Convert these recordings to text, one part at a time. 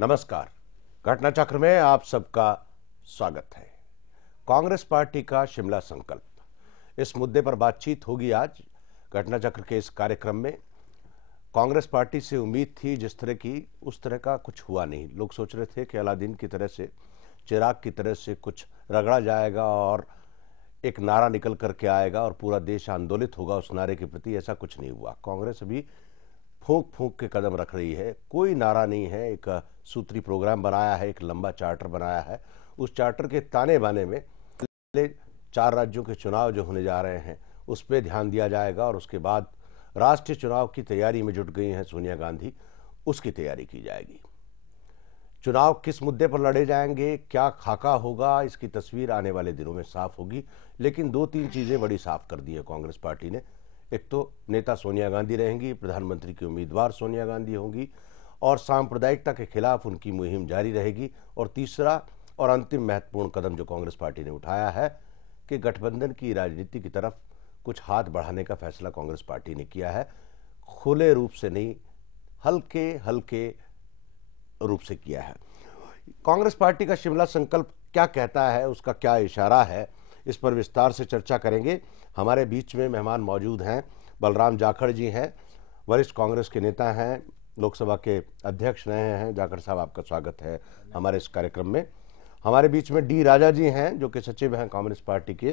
नमस्कार। घटना चक्र में आप सबका स्वागत है। कांग्रेस पार्टी का शिमला संकल्प, इस मुद्दे पर बातचीत होगी आज घटना चक्र के इस कार्यक्रम में। कांग्रेस पार्टी से उम्मीद थी जिस तरह की, उस तरह का कुछ हुआ नहीं। लोग सोच रहे थे कि अलादीन की तरह से, चिराग की तरह से कुछ रगड़ा जाएगा और एक नारा निकल करके आएगा और पूरा देश आंदोलित होगा उस नारे के प्रति। ऐसा कुछ नहीं हुआ। कांग्रेस अभी फूंक फूंक के कदम रख रही है। कोई नारा नहीं है। एक सूत्री प्रोग्राम बनाया है, एक लंबा चार्टर बनाया है। उस चार्टर के ताने बाने में पहले 4 राज्यों के चुनाव जो होने जा रहे हैं उस पर ध्यान दिया जाएगा और उसके बाद राष्ट्रीय चुनाव की तैयारी में जुट गई हैं सोनिया गांधी, उसकी तैयारी की जाएगी। चुनाव किस मुद्दे पर लड़े जाएंगे, क्या खाका होगा, इसकी तस्वीर आने वाले दिनों में साफ होगी। लेकिन 2-3 चीजें बड़ी साफ कर दी है कांग्रेस पार्टी ने। एक तो नेता सोनिया गांधी रहेंगी, प्रधानमंत्री की उम्मीदवार सोनिया गांधी होंगी और सांप्रदायिकता के खिलाफ उनकी मुहिम जारी रहेगी। और तीसरा और अंतिम महत्वपूर्ण कदम जो कांग्रेस पार्टी ने उठाया है कि गठबंधन की राजनीति की तरफ कुछ हाथ बढ़ाने का फैसला कांग्रेस पार्टी ने किया है। खुले रूप से नहीं, हल्के हल्के रूप से किया है। कांग्रेस पार्टी का शिमला संकल्प क्या कहता है, उसका क्या इशारा है, इस पर विस्तार से चर्चा करेंगे। हमारे बीच में मेहमान मौजूद हैं। बलराम जाखड़ जी हैं, वरिष्ठ कांग्रेस के नेता हैं, लोकसभा के अध्यक्ष रहे हैं। जाखड़ साहब, आपका स्वागत है हमारे इस कार्यक्रम में। हमारे बीच में डी राजा जी हैं जो कि सचिव हैं कांग्रेस पार्टी के।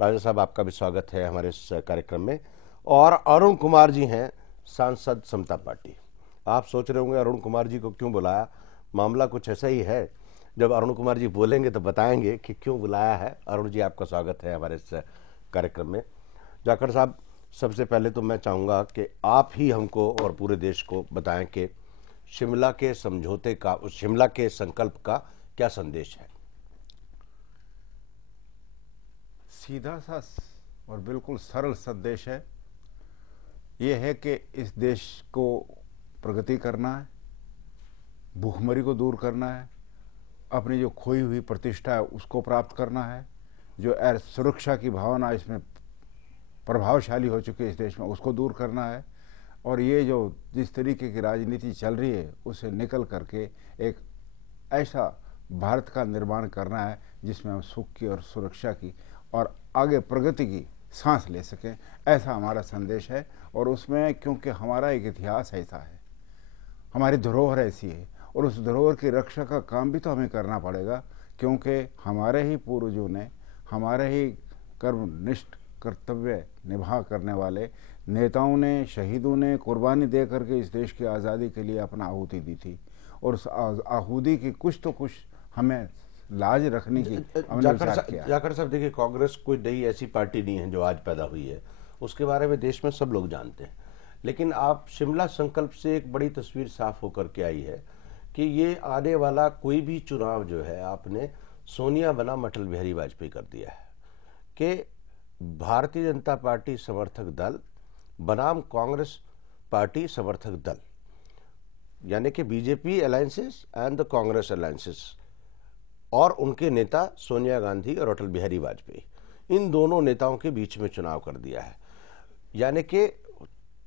राजा साहब, आपका भी स्वागत है हमारे इस कार्यक्रम में। और अरुण कुमार जी हैं, सांसद समता पार्टी। आप सोच रहे होंगे अरुण कुमार जी को क्यों बुलाया। मामला कुछ ऐसा ही है, जब अरुण कुमार जी बोलेंगे तो बताएंगे कि क्यों बुलाया है। अरुण जी, आपका स्वागत है हमारे इस कार्यक्रम में। जाखड़ साहब, सबसे पहले तो मैं चाहूँगा कि आप ही हमको और पूरे देश को बताएं कि शिमला के समझौते का, उस शिमला के संकल्प का क्या संदेश है। सीधा सा और बिल्कुल सरल संदेश है। ये है कि इस देश को प्रगति करना है, भूखमरी को दूर करना है, अपनी जो खोई हुई प्रतिष्ठा है उसको प्राप्त करना है, जो सुरक्षा की भावना इसमें प्रभावशाली हो चुकी है इस देश में उसको दूर करना है। और ये जो जिस तरीके की राजनीति चल रही है उससे निकल करके एक ऐसा भारत का निर्माण करना है जिसमें हम सुख की और सुरक्षा की और आगे प्रगति की सांस ले सकें। ऐसा हमारा संदेश है। और उसमें क्योंकि हमारा एक इतिहास ऐसा है, हमारी धरोहर ऐसी है और उस धरोहर की रक्षा का काम भी तो हमें करना पड़ेगा, क्योंकि हमारे ही पूर्वजों ने, हमारे ही कर्मनिष्ठ कर्तव्य निभा करने वाले नेताओं ने, शहीदों ने कुर्बानी दे करके इस देश की आज़ादी के लिए अपना आहुति दी थी। और उस आहुति की कुछ तो कुछ हमें लाज रखने की हमने विचार किया है। जाखड़ साहब, देखिए, कांग्रेस कोई नई ऐसी पार्टी नहीं है जो आज पैदा हुई है। उसके बारे में देश में सब लोग जानते हैं। लेकिन आप शिमला संकल्प से एक बड़ी तस्वीर साफ होकर के आई है कि ये आने वाला कोई भी चुनाव जो है आपने सोनिया बनाम अटल बिहारी वाजपेयी कर दिया है कि भारतीय जनता पार्टी समर्थक दल बनाम कांग्रेस पार्टी समर्थक दल, यानी कि BJP alliances and the Congress alliances, और उनके नेता सोनिया गांधी और अटल बिहारी वाजपेयी, इन दोनों नेताओं के बीच में चुनाव कर दिया है। यानी कि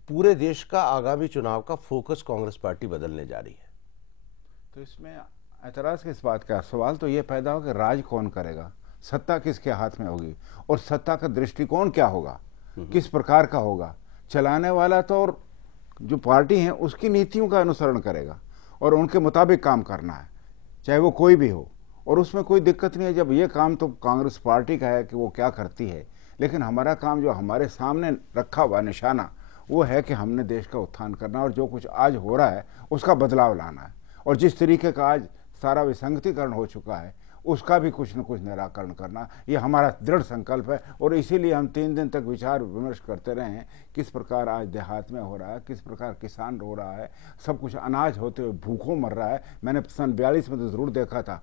पूरे देश का आगामी चुनाव का फोकस कांग्रेस पार्टी बदलने जा रही है। तो इसमें ऐतराज किस बात का? सवाल तो ये पैदा हो कि राज कौन करेगा, सत्ता किसके हाथ में होगी और सत्ता का दृष्टिकोण क्या होगा, किस प्रकार का होगा। चलाने वाला तो और जो पार्टी है उसकी नीतियों का अनुसरण करेगा और उनके मुताबिक काम करना है, चाहे वो कोई भी हो। और उसमें कोई दिक्कत नहीं है। जब ये काम तो कांग्रेस पार्टी का है कि वो क्या करती है, लेकिन हमारा काम जो हमारे सामने रखा हुआ निशाना वो है कि हमने देश का उत्थान करना और जो कुछ आज हो रहा है उसका बदलाव लाना है। और जिस तरीके का आज सारा विसंगतिकरण हो चुका है उसका भी कुछ न कुछ निराकरण करना, ये हमारा दृढ़ संकल्प है। और इसीलिए हम 3 दिन तक विचार विमर्श करते रहे हैं किस प्रकार आज देहात में हो रहा है, किस प्रकार किसान रो रहा है, सब कुछ अनाज होते हुए भूखों मर रहा है। मैंने सन 42 में तो ज़रूर देखा था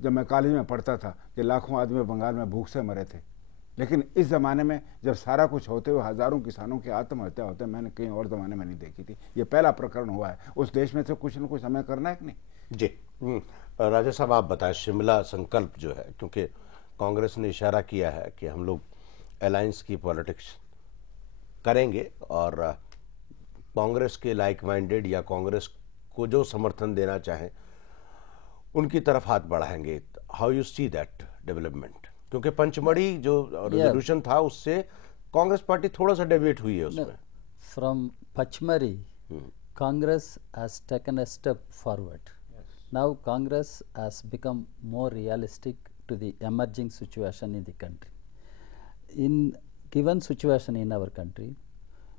जब मैं कॉलेज में पढ़ता था कि लाखों आदमी बंगाल में भूख से मरे थे। लेकिन इस ज़माने में जब सारा कुछ होते हुए हज़ारों किसानों की आत्महत्या होते मैंने कहीं और ज़माने में नहीं देखी थी। ये पहला प्रकरण हुआ है। उस देश में से कुछ न कुछ हमें करना है कि नहीं जी। राजा साहब, आप बताएं शिमला संकल्प जो है, क्योंकि कांग्रेस ने इशारा किया है कि हम लोग अलायंस की पॉलिटिक्स करेंगे और कांग्रेस के लाइक माइंडेड या कांग्रेस को जो समर्थन देना चाहें उनकी तरफ हाथ बढ़ाएंगे। How you see that development? क्योंकि पंचमढ़ी जो रेजोल्यूशन था उससे कांग्रेस पार्टी थोड़ा सा डेविएट हुई है उसमें। From Pachmari, Congress has taken a step forward. Now Congress has become more realistic to the emerging situation in the country. In given situation in our country,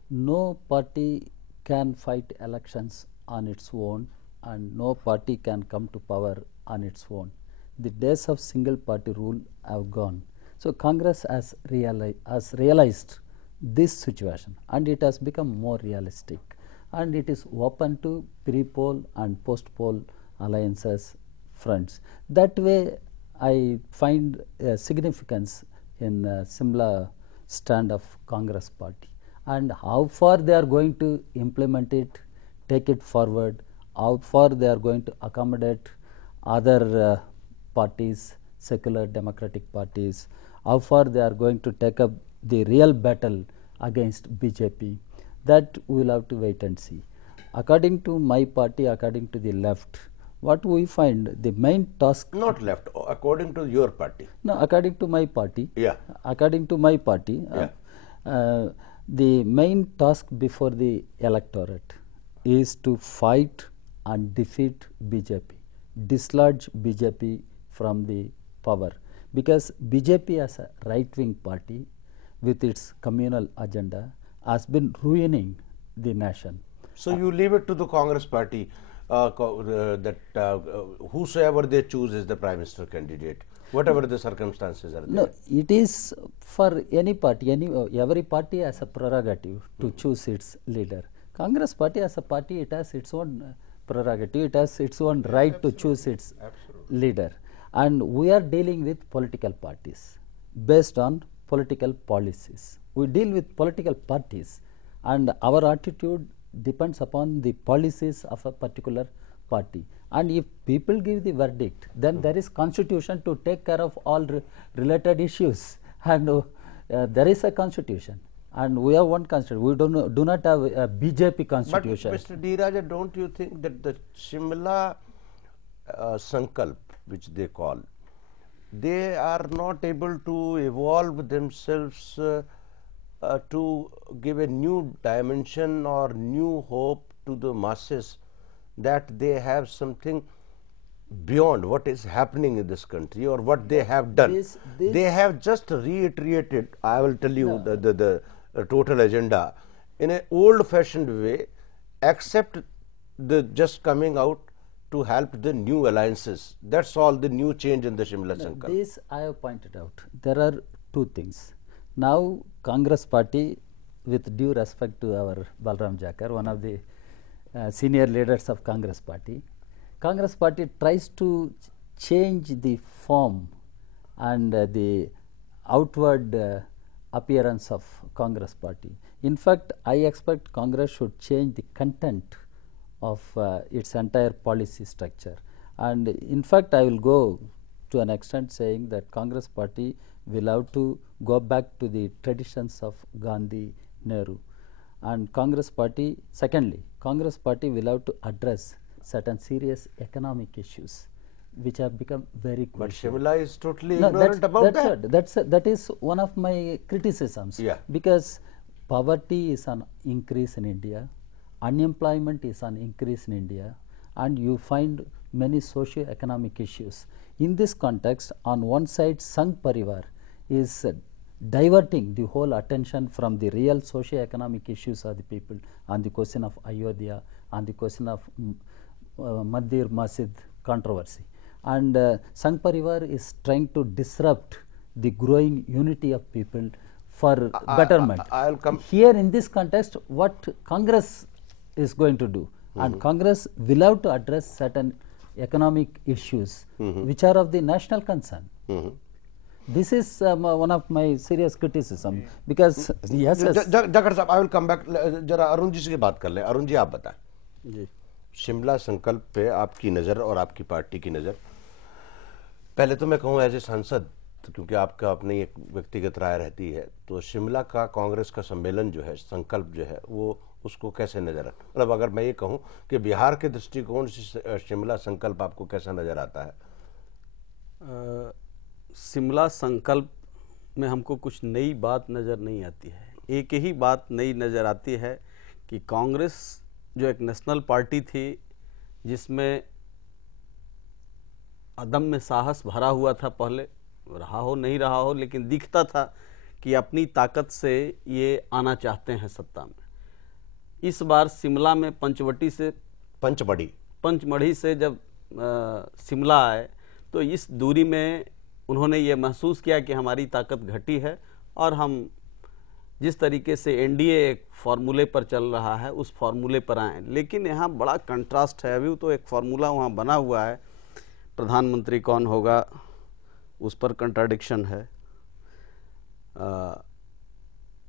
no party can fight elections on its own and no party can come to power on its own. The days of single party rule have gone. So Congress has realized this situation and it has become more realistic and it is open to pre-poll and post-poll alliances fronts. That way I find significance in Simla stand of Congress party and how far they are going to implement it, take it forward, how far they are going to accommodate other parties, secular democratic parties, how far they are going to take up the real battle against BJP, that we will have to wait and see. According to my party, according to the left, what we find the main task. Not left, according to your party. No, according to my party. Yeah. According to my party, Yeah. the main task before the electorate is to fight and defeat BJP, dislodge BJP from the power, because BJP as a right-wing party with its communal agenda has been ruining the nation. So you leave it to the Congress party that whosoever they choose is the prime minister candidate, whatever the circumstances are there. No, it is for any party, every party has a prerogative to choose its leader. Congress party as a party, it has its own prerogative, it has its own right to choose its leader. And we are dealing with political parties based on political policies. We deal with political parties and our attitude depends upon the policies of a particular party. And if people give the verdict, then there is constitution to take care of all related issues and there is a constitution. And we have one constitution. We do not have a BJP constitution. But Mr. D. Raja, don't you think that the Shimla Sankalp, which they call, they are not able to evolve themselves to give a new dimension or new hope to the masses that they have something beyond what is happening in this country or what they have done. They have just reiterated, I will tell you, the total agenda in an old-fashioned way, except the just coming out to help the new alliances. That's all the new change in the Shimla Sankalp. This I have pointed out. There are two things. Now Congress party, with due respect to our Balram Jakar, one of the senior leaders of Congress party tries to change the form and the outward appearance of Congress party. In fact, I expect Congress should change the content of its entire policy structure. And in fact, I will go to an extent saying that Congress party will have to go back to the traditions of Gandhi, Nehru. And Congress party, secondly, Congress party will have to address certain serious economic issues which have become very crucial. But Shimla is totally ignorant about that. That is one of my criticisms. Yeah. Because poverty is on increase in India, unemployment is on increase in India, and you find many socio-economic issues. In this context, on one side, Sangh Parivar is diverting the whole attention from the real socio-economic issues of the people on the question of Ayodhya, on the question of Mandir Masjid controversy. And Sangh Parivar is trying to disrupt the growing unity of people for betterment. I'll come here in this context, what Congress is going to do, and Congress will have to address certain economic issues which are of the national concern. This is one of my serious criticism, because yes, Jakar साहब, I will come back. जरा अरुण जी से बात कर ले. अरुण जी, आप बताएं. जी. शिमला संकल्प पे आपकी नज़र और आपकी पार्टी की नज़र. पहले तो मैं कहूँ एज ए सांसद, क्योंकि आपका अपनी एक व्यक्तिगत राय रहती है, तो शिमला का कांग्रेस का सम्मेलन जो है, संकल्प जो है, वो उसको कैसे नजर मतलब अगर मैं ये कहूं कि बिहार के दृष्टिकोण से शिमला संकल्प आपको कैसा नजर आता है? शिमला संकल्प में हमको कुछ नई बात नज़र नहीं आती है। एक ही बात नई नज़र आती है कि कांग्रेस जो एक नेशनल पार्टी थी जिसमें अदम्य साहस भरा हुआ था, पहले रहा हो नहीं रहा हो, लेकिन दिखता था कि अपनी ताकत से ये आना चाहते हैं सत्ता में। इस बार शिमला में पंचमढ़ी से जब शिमला आए तो इस दूरी में उन्होंने ये महसूस किया कि हमारी ताकत घटी है और हम जिस तरीके से एनडीए एक फार्मूले पर चल रहा है उस फार्मूले पर आए। लेकिन यहाँ बड़ा कंट्रास्ट है। अभी तो एक फार्मूला वहाँ बना हुआ है, प्रधानमंत्री कौन होगा उस पर कंट्राडिक्शन है,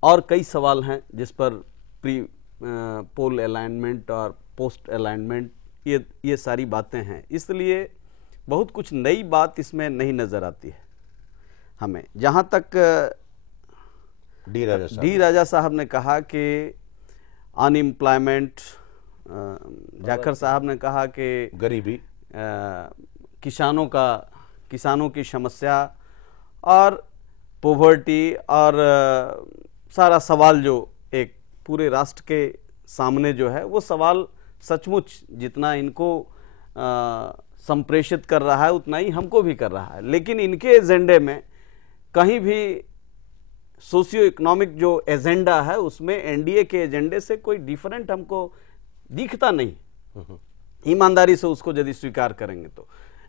और कई सवाल हैं जिस पर प्री पोल अलाइनमेंट और पोस्ट अलाइनमेंट, ये सारी बातें हैं। इसलिए बहुत कुछ नई बात इसमें नहीं नज़र आती है हमें। जहाँ तक डी राजा साहब ने कहा कि अनएम्प्लॉयमेंट, जाखड़ साहब ने कहा कि गरीबी, किसानों की समस्या और पोवर्टी और सारा सवाल जो एक पूरे राष्ट्र के सामने जो है वो सवाल सचमुच जितना इनको संप्रेषित कर रहा है उतना ही हमको भी कर रहा है। लेकिन इनके एजेंडे में कहीं भी सोशियो इकोनॉमिक जो एजेंडा है उसमें एनडीए के एजेंडे से कोई डिफरेंट हमको दिखता नहीं। ईमानदारी से उसको यदि स्वीकार करेंगे तो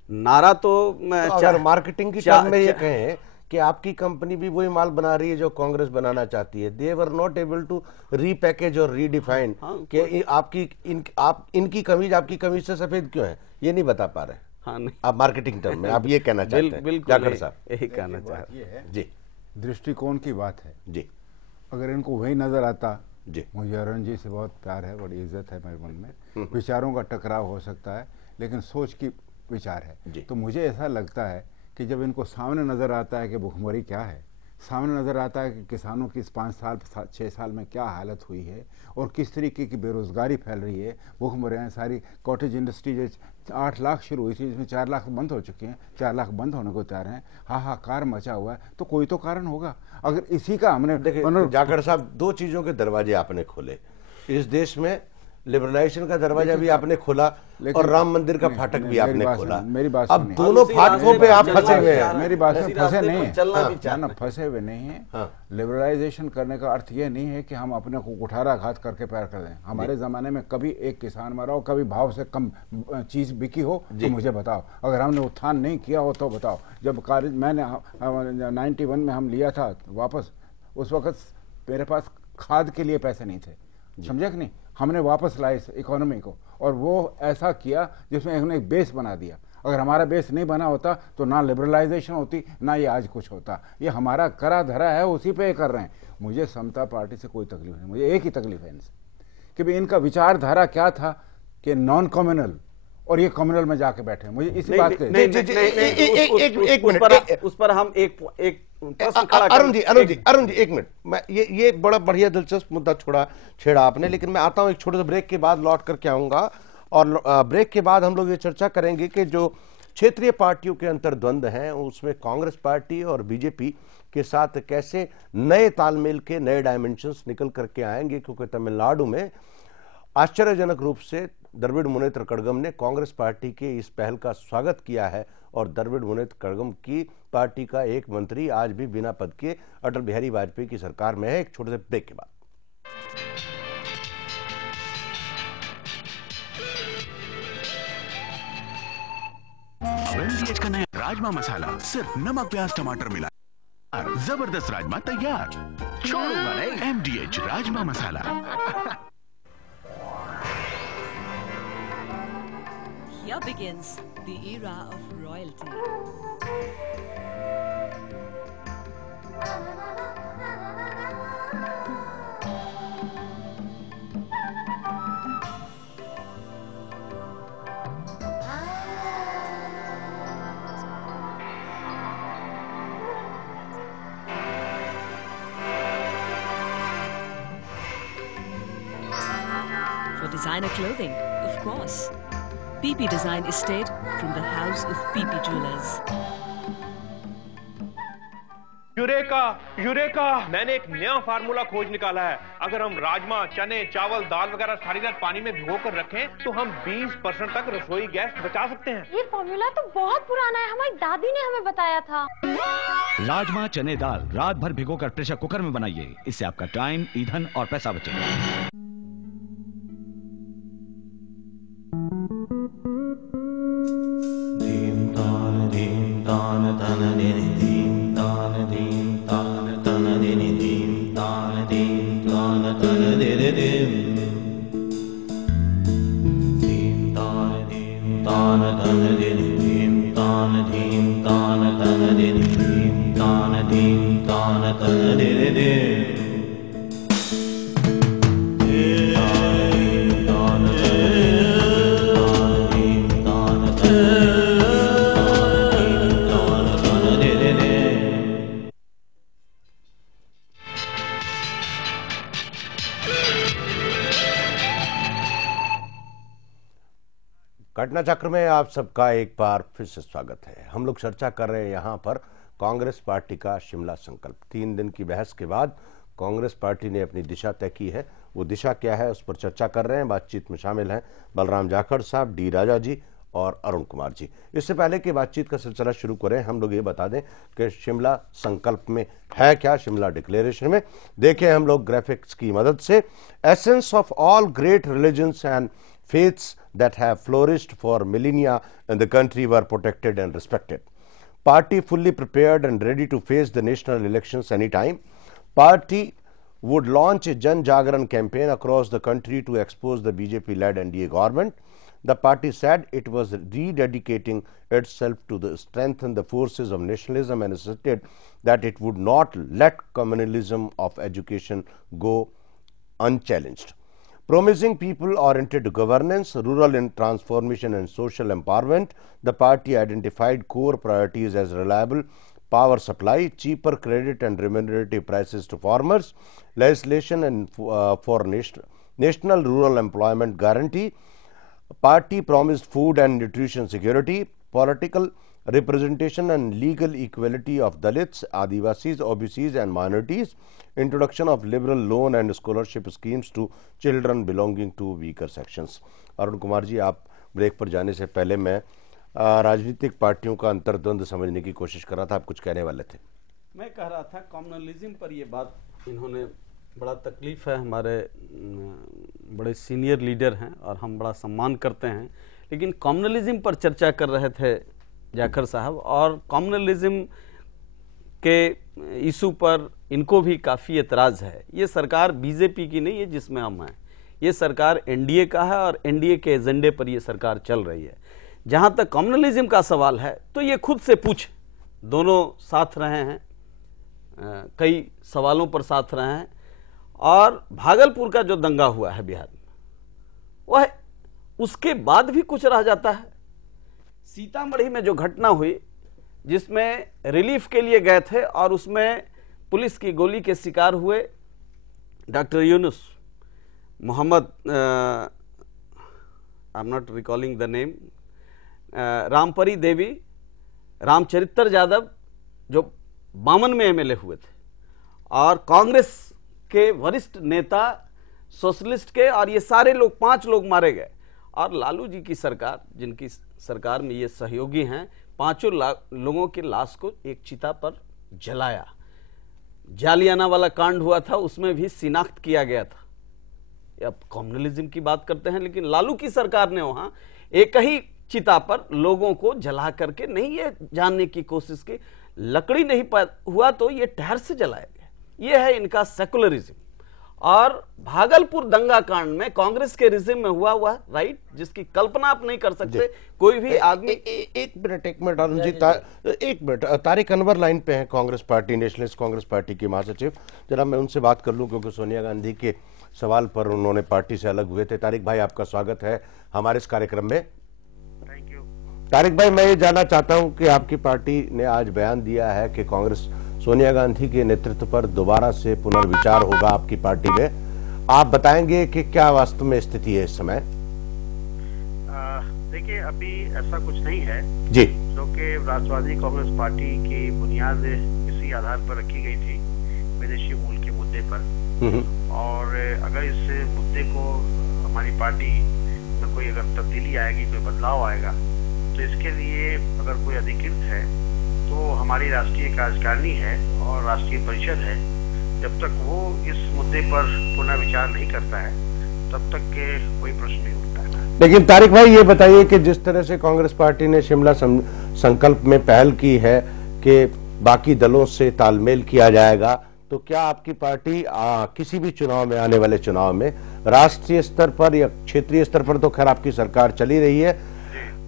नारा तो अगर मार्केटिंग की टर्म में ये कहें कि आपकी कंपनी भी वही माल बना रही है जो कांग्रेस बनाना चाहती है, they were not able to repackage और रीडिफाइन कि इनकी कमीज आपकी कमीज से सफेद क्यों है, ये नहीं बता पा रहे। हाँ, नहीं। आप मार्केटिंग टर्म में आप ये कहना चाहते हैं? बिल्कुल जाखड़ साहब यही कहना चाहते हैं जी। दृष्टिकोण की बात है जी। अगर इनको वही नजर आता जी। मुझे अरुण जी से बहुत प्यार है, बड़ी इज्जत है मेरे मन में। विचारों का टकराव हो सकता है लेकिन सोच की विचार है। तो मुझे ऐसा लगता है कि जब इनको सामने नजर आता है कि भुखमरी क्या है, सामने नजर आता है कि किसानों की इस 5 साल 6 साल में क्या हालत हुई है और किस तरीके की बेरोजगारी फैल रही है, भुखमरियाँ सारी कॉटेज इंडस्ट्री जो 8 लाख शुरू हुई थी जिसमें 4 लाख बंद हो चुके हैं, 4 लाख बंद होने को तैयार हैं, हाहाकार मचा हुआ है, तो कोई तो कारण होगा। अगर इसी का हमने जाखड़ साहब, 2 चीजों के दरवाजे आपने खोले इस देश में, लिबरलाइजेशन का दरवाजा भी आपने खोला और राम मंदिर का फाटक भी आपने खोला। मेरी बात अब दोनों फाटकों पे आप फंसे हुए हैं। मेरी बात में फंसे नहीं है, फंसे हुए नहीं है। लिबरलाइजेशन करने का अर्थ ये नहीं है कि हम अपने को कुठाराघात करके पैर कर दें। हमारे जमाने में कभी एक किसान मरा हो, कभी भाव से कम चीज बिकी हो तो मुझे बताओ। अगर हमने उत्थान नहीं किया हो तो बताओ। जब मैंने 91 में हम लिया था वापस, उस वक्त मेरे पास खाद के लिए पैसे नहीं थे, समझे कि नहीं। हमने वापस लाए इस इकोनॉमी को और वो ऐसा किया जिसमें उन्होंने एक बेस बना दिया। अगर हमारा बेस नहीं बना होता तो ना लिबरलाइजेशन होती ना ये आज कुछ होता। ये हमारा करा धरा है, उसी पे कर रहे हैं। मुझे समता पार्टी से कोई तकलीफ नहीं, मुझे एक ही तकलीफ है इनसे कि भाई इनका विचारधारा क्या था कि नॉन कम्युनल और ये कम्युनल में जाके बैठे। मुझे इसी बात उस पर हम एक अरुण जी एक मिनट, मैं ये एक बड़ा बढ़िया दिलचस्प मुद्दा छेड़ा आपने, लेकिन मैं आता हूं एक छोटे से ब्रेक के बाद लौट करके आऊंगा और ब्रेक के बाद हम लोग ये चर्चा करेंगे कि जो क्षेत्रीय पार्टियों के अंतर्द्वंद हैं उसमें कांग्रेस पार्टी और बीजेपी के साथ कैसे नए तालमेल के नए डायमेंशंस निकल करके आएंगे, क्योंकि तमिलनाडु में आश्चर्यजनक रूप से द्रविड़ मुनेत्र कड़गम ने कांग्रेस पार्टी के इस पहल का स्वागत किया है और द्रविड़ मुनेत्र कड़गम की पार्टी का एक मंत्री आज भी बिना पद के अटल बिहारी वाजपेयी की सरकार में है। एक छोटे से ब्रेक के बाद एमडीएच का नया राजमा मसाला, सिर्फ नमक प्याज टमाटर मिला, जबरदस्त राजमा तैयार। छोड़ूंगा नहीं। MDH rajma masala. Here begins the era of royalty. designer clothing, of course. PP Design Estate from the house of PP Jewelers. Eureka eureka, मैंने एक नया फार्मूला खोज निकाला है। अगर हम राजमा, चने, चावल, दाल वगैरह सारी रात पानी में भिगोकर रखें तो हम 20% तक रसोई गैस बचा सकते हैं। ये फॉर्मूला तो बहुत पुराना है, हमारी दादी ने हमें बताया था। राजमा, चने, दाल रात भर भिगोकर प्रेशर कुकर में बनाइए, इससे आपका टाइम, ईंधन और पैसा बचेगा। घटना चक्र में आप सबका एक बार फिर से स्वागत है। हम लोग चर्चा कर रहे हैं यहाँ पर कांग्रेस पार्टी का शिमला संकल्प। 3 दिन की बहस के बाद कांग्रेस पार्टी ने अपनी दिशा तय की है। वो दिशा क्या है उस पर चर्चा कर रहे हैं। बातचीत में शामिल हैं बलराम जाखड़ साहब, डी राजा जी और अरुण कुमार जी। इससे पहले कि बातचीत का सिलसिला शुरू करें, हम लोग ये बता दें कि शिमला संकल्प में है क्या, शिमला डिक्लेरेशन में देखें हम लोग ग्राफिक्स की मदद से। Essence of all great religions and faiths that have flourished for millennia in the country were protected and respected. Party fully prepared and ready to face the national elections anytime. Party would launch a Jan Jagran campaign across the country to expose the BJP-led NDA government. The party said it was rededicating itself to strengthen the forces of nationalism and insisted that it would not let communalism of education go unchallenged. Promising people-oriented governance, rural transformation and social empowerment, the party identified core priorities as reliable power supply, cheaper credit and remunerative prices to farmers, legislation and for national rural employment guarantee. Party promised food and nutrition security, political representation and legal equality of Dalits, Adivasis, OBCs and minorities, introduction of liberal loan and scholarship schemes to children belonging to weaker sections. Arun Kumar ji, आप break पर जाने से पहले मैं राजनीतिक पार्टियों का अंतर्द्वंद समझने की कोशिश कर रहा था, आप कुछ कहने वाले थे। मैं कह रहा था कम्युनलिज्म पर ये बात इन्होंने बड़ा तकलीफ है, हमारे बड़े सीनियर लीडर हैं और हम बड़ा सम्मान करते हैं, लेकिन कम्युनलिज्म पर चर्चा कर रहे थे जाखड़ साहब, और कम्युनलिज्म के इशू पर इनको भी काफ़ी एतराज़ है। ये सरकार बीजेपी की नहीं है जिसमें हम हैं, ये सरकार एनडीए का है और एनडीए के एजेंडे पर ये सरकार चल रही है। जहाँ तक कम्युनलिज्म का सवाल है तो ये खुद से पूछ, दोनों साथ रहे हैं, कई सवालों पर साथ रहे हैं, और भागलपुर का जो दंगा हुआ है बिहार में, वह उसके बाद भी कुछ रह जाता है। सीतामढ़ी में जो घटना हुई जिसमें रिलीफ के लिए गए थे और उसमें पुलिस की गोली के शिकार हुए doctor Yunus Mohammad, I am not recalling the name, Rampari Devi, Ramcharitra Yadav जो 52 में एमएलए हुए थे, और कांग्रेस के वरिष्ठ नेता, सोशलिस्ट के, और ये सारे लोग 5 लोग मारे गए। और लालू जी की सरकार, जिनकी सरकार में ये सहयोगी हैं, 5 लोगों की लाश को एक चिता पर जलाया। जालियाना वाला कांड हुआ था, उसमें भी शिनाख्त किया गया था। अब कम्युनलिज्म की बात करते हैं, लेकिन लालू की सरकार ने वहां एक ही चिता पर लोगों को जला करके नहीं ये जानने की कोशिश की, लकड़ी नहीं हुआ तो ये टहर से जलाया गया। ये है इनका सेकुलरिज्म। और भागलपुर दंगा कांड में कांग्रेस के रिजिम में हुआ राइट, जिसकी कल्पना आप नहीं कर सकते कोई भी आदमी। एक मिनट अरुण जी, एक मिनट, तारिक अनवर लाइन पे हैं, Congress party, nationalist Congress party के महासचिव। जरा मैं उनसे बात कर लूं, क्योंकि सोनिया गांधी के सवाल पर उन्होंने पार्टी से अलग हुए थे। तारिक भाई, आपका स्वागत है हमारे इस कार्यक्रम में। Thank you. तारिक भाई, मैं ये जानना चाहता हूं कि आपकी पार्टी ने आज बयान दिया है कि कांग्रेस सोनिया गांधी के नेतृत्व पर दोबारा से पुनर्विचार होगा आपकी पार्टी में। आप बताएंगे कि क्या वास्तव में स्थिति है इस समय? देखिए, अभी ऐसा कुछ नहीं है जी, क्योंकि राष्ट्रवादी कांग्रेस पार्टी की बुनियाद इसी आधार पर रखी गई थी, विदेशी मूल के मुद्दे पर। और अगर इस मुद्दे को हमारी पार्टी में कोई अगर तब्दीली आएगी, कोई बदलाव आएगा, तो इसके लिए अगर कोई अधिकृत है तो हमारी राष्ट्रीय कार्यकारिणी है और राष्ट्रीय परिषद है। जब तक वो इस मुद्दे पर पुनः विचार नहीं करता है तब तक के कोई प्रश्न नहीं उठता है। लेकिन तारिक भाई ये बताइए कि जिस तरह से कांग्रेस पार्टी ने शिमला संकल्प में पहल की है कि बाकी दलों से तालमेल किया जाएगा, तो क्या आपकी पार्टी किसी भी चुनाव में, आने वाले चुनाव में, राष्ट्रीय स्तर पर या क्षेत्रीय स्तर पर तो खैर आपकी सरकार चली रही है,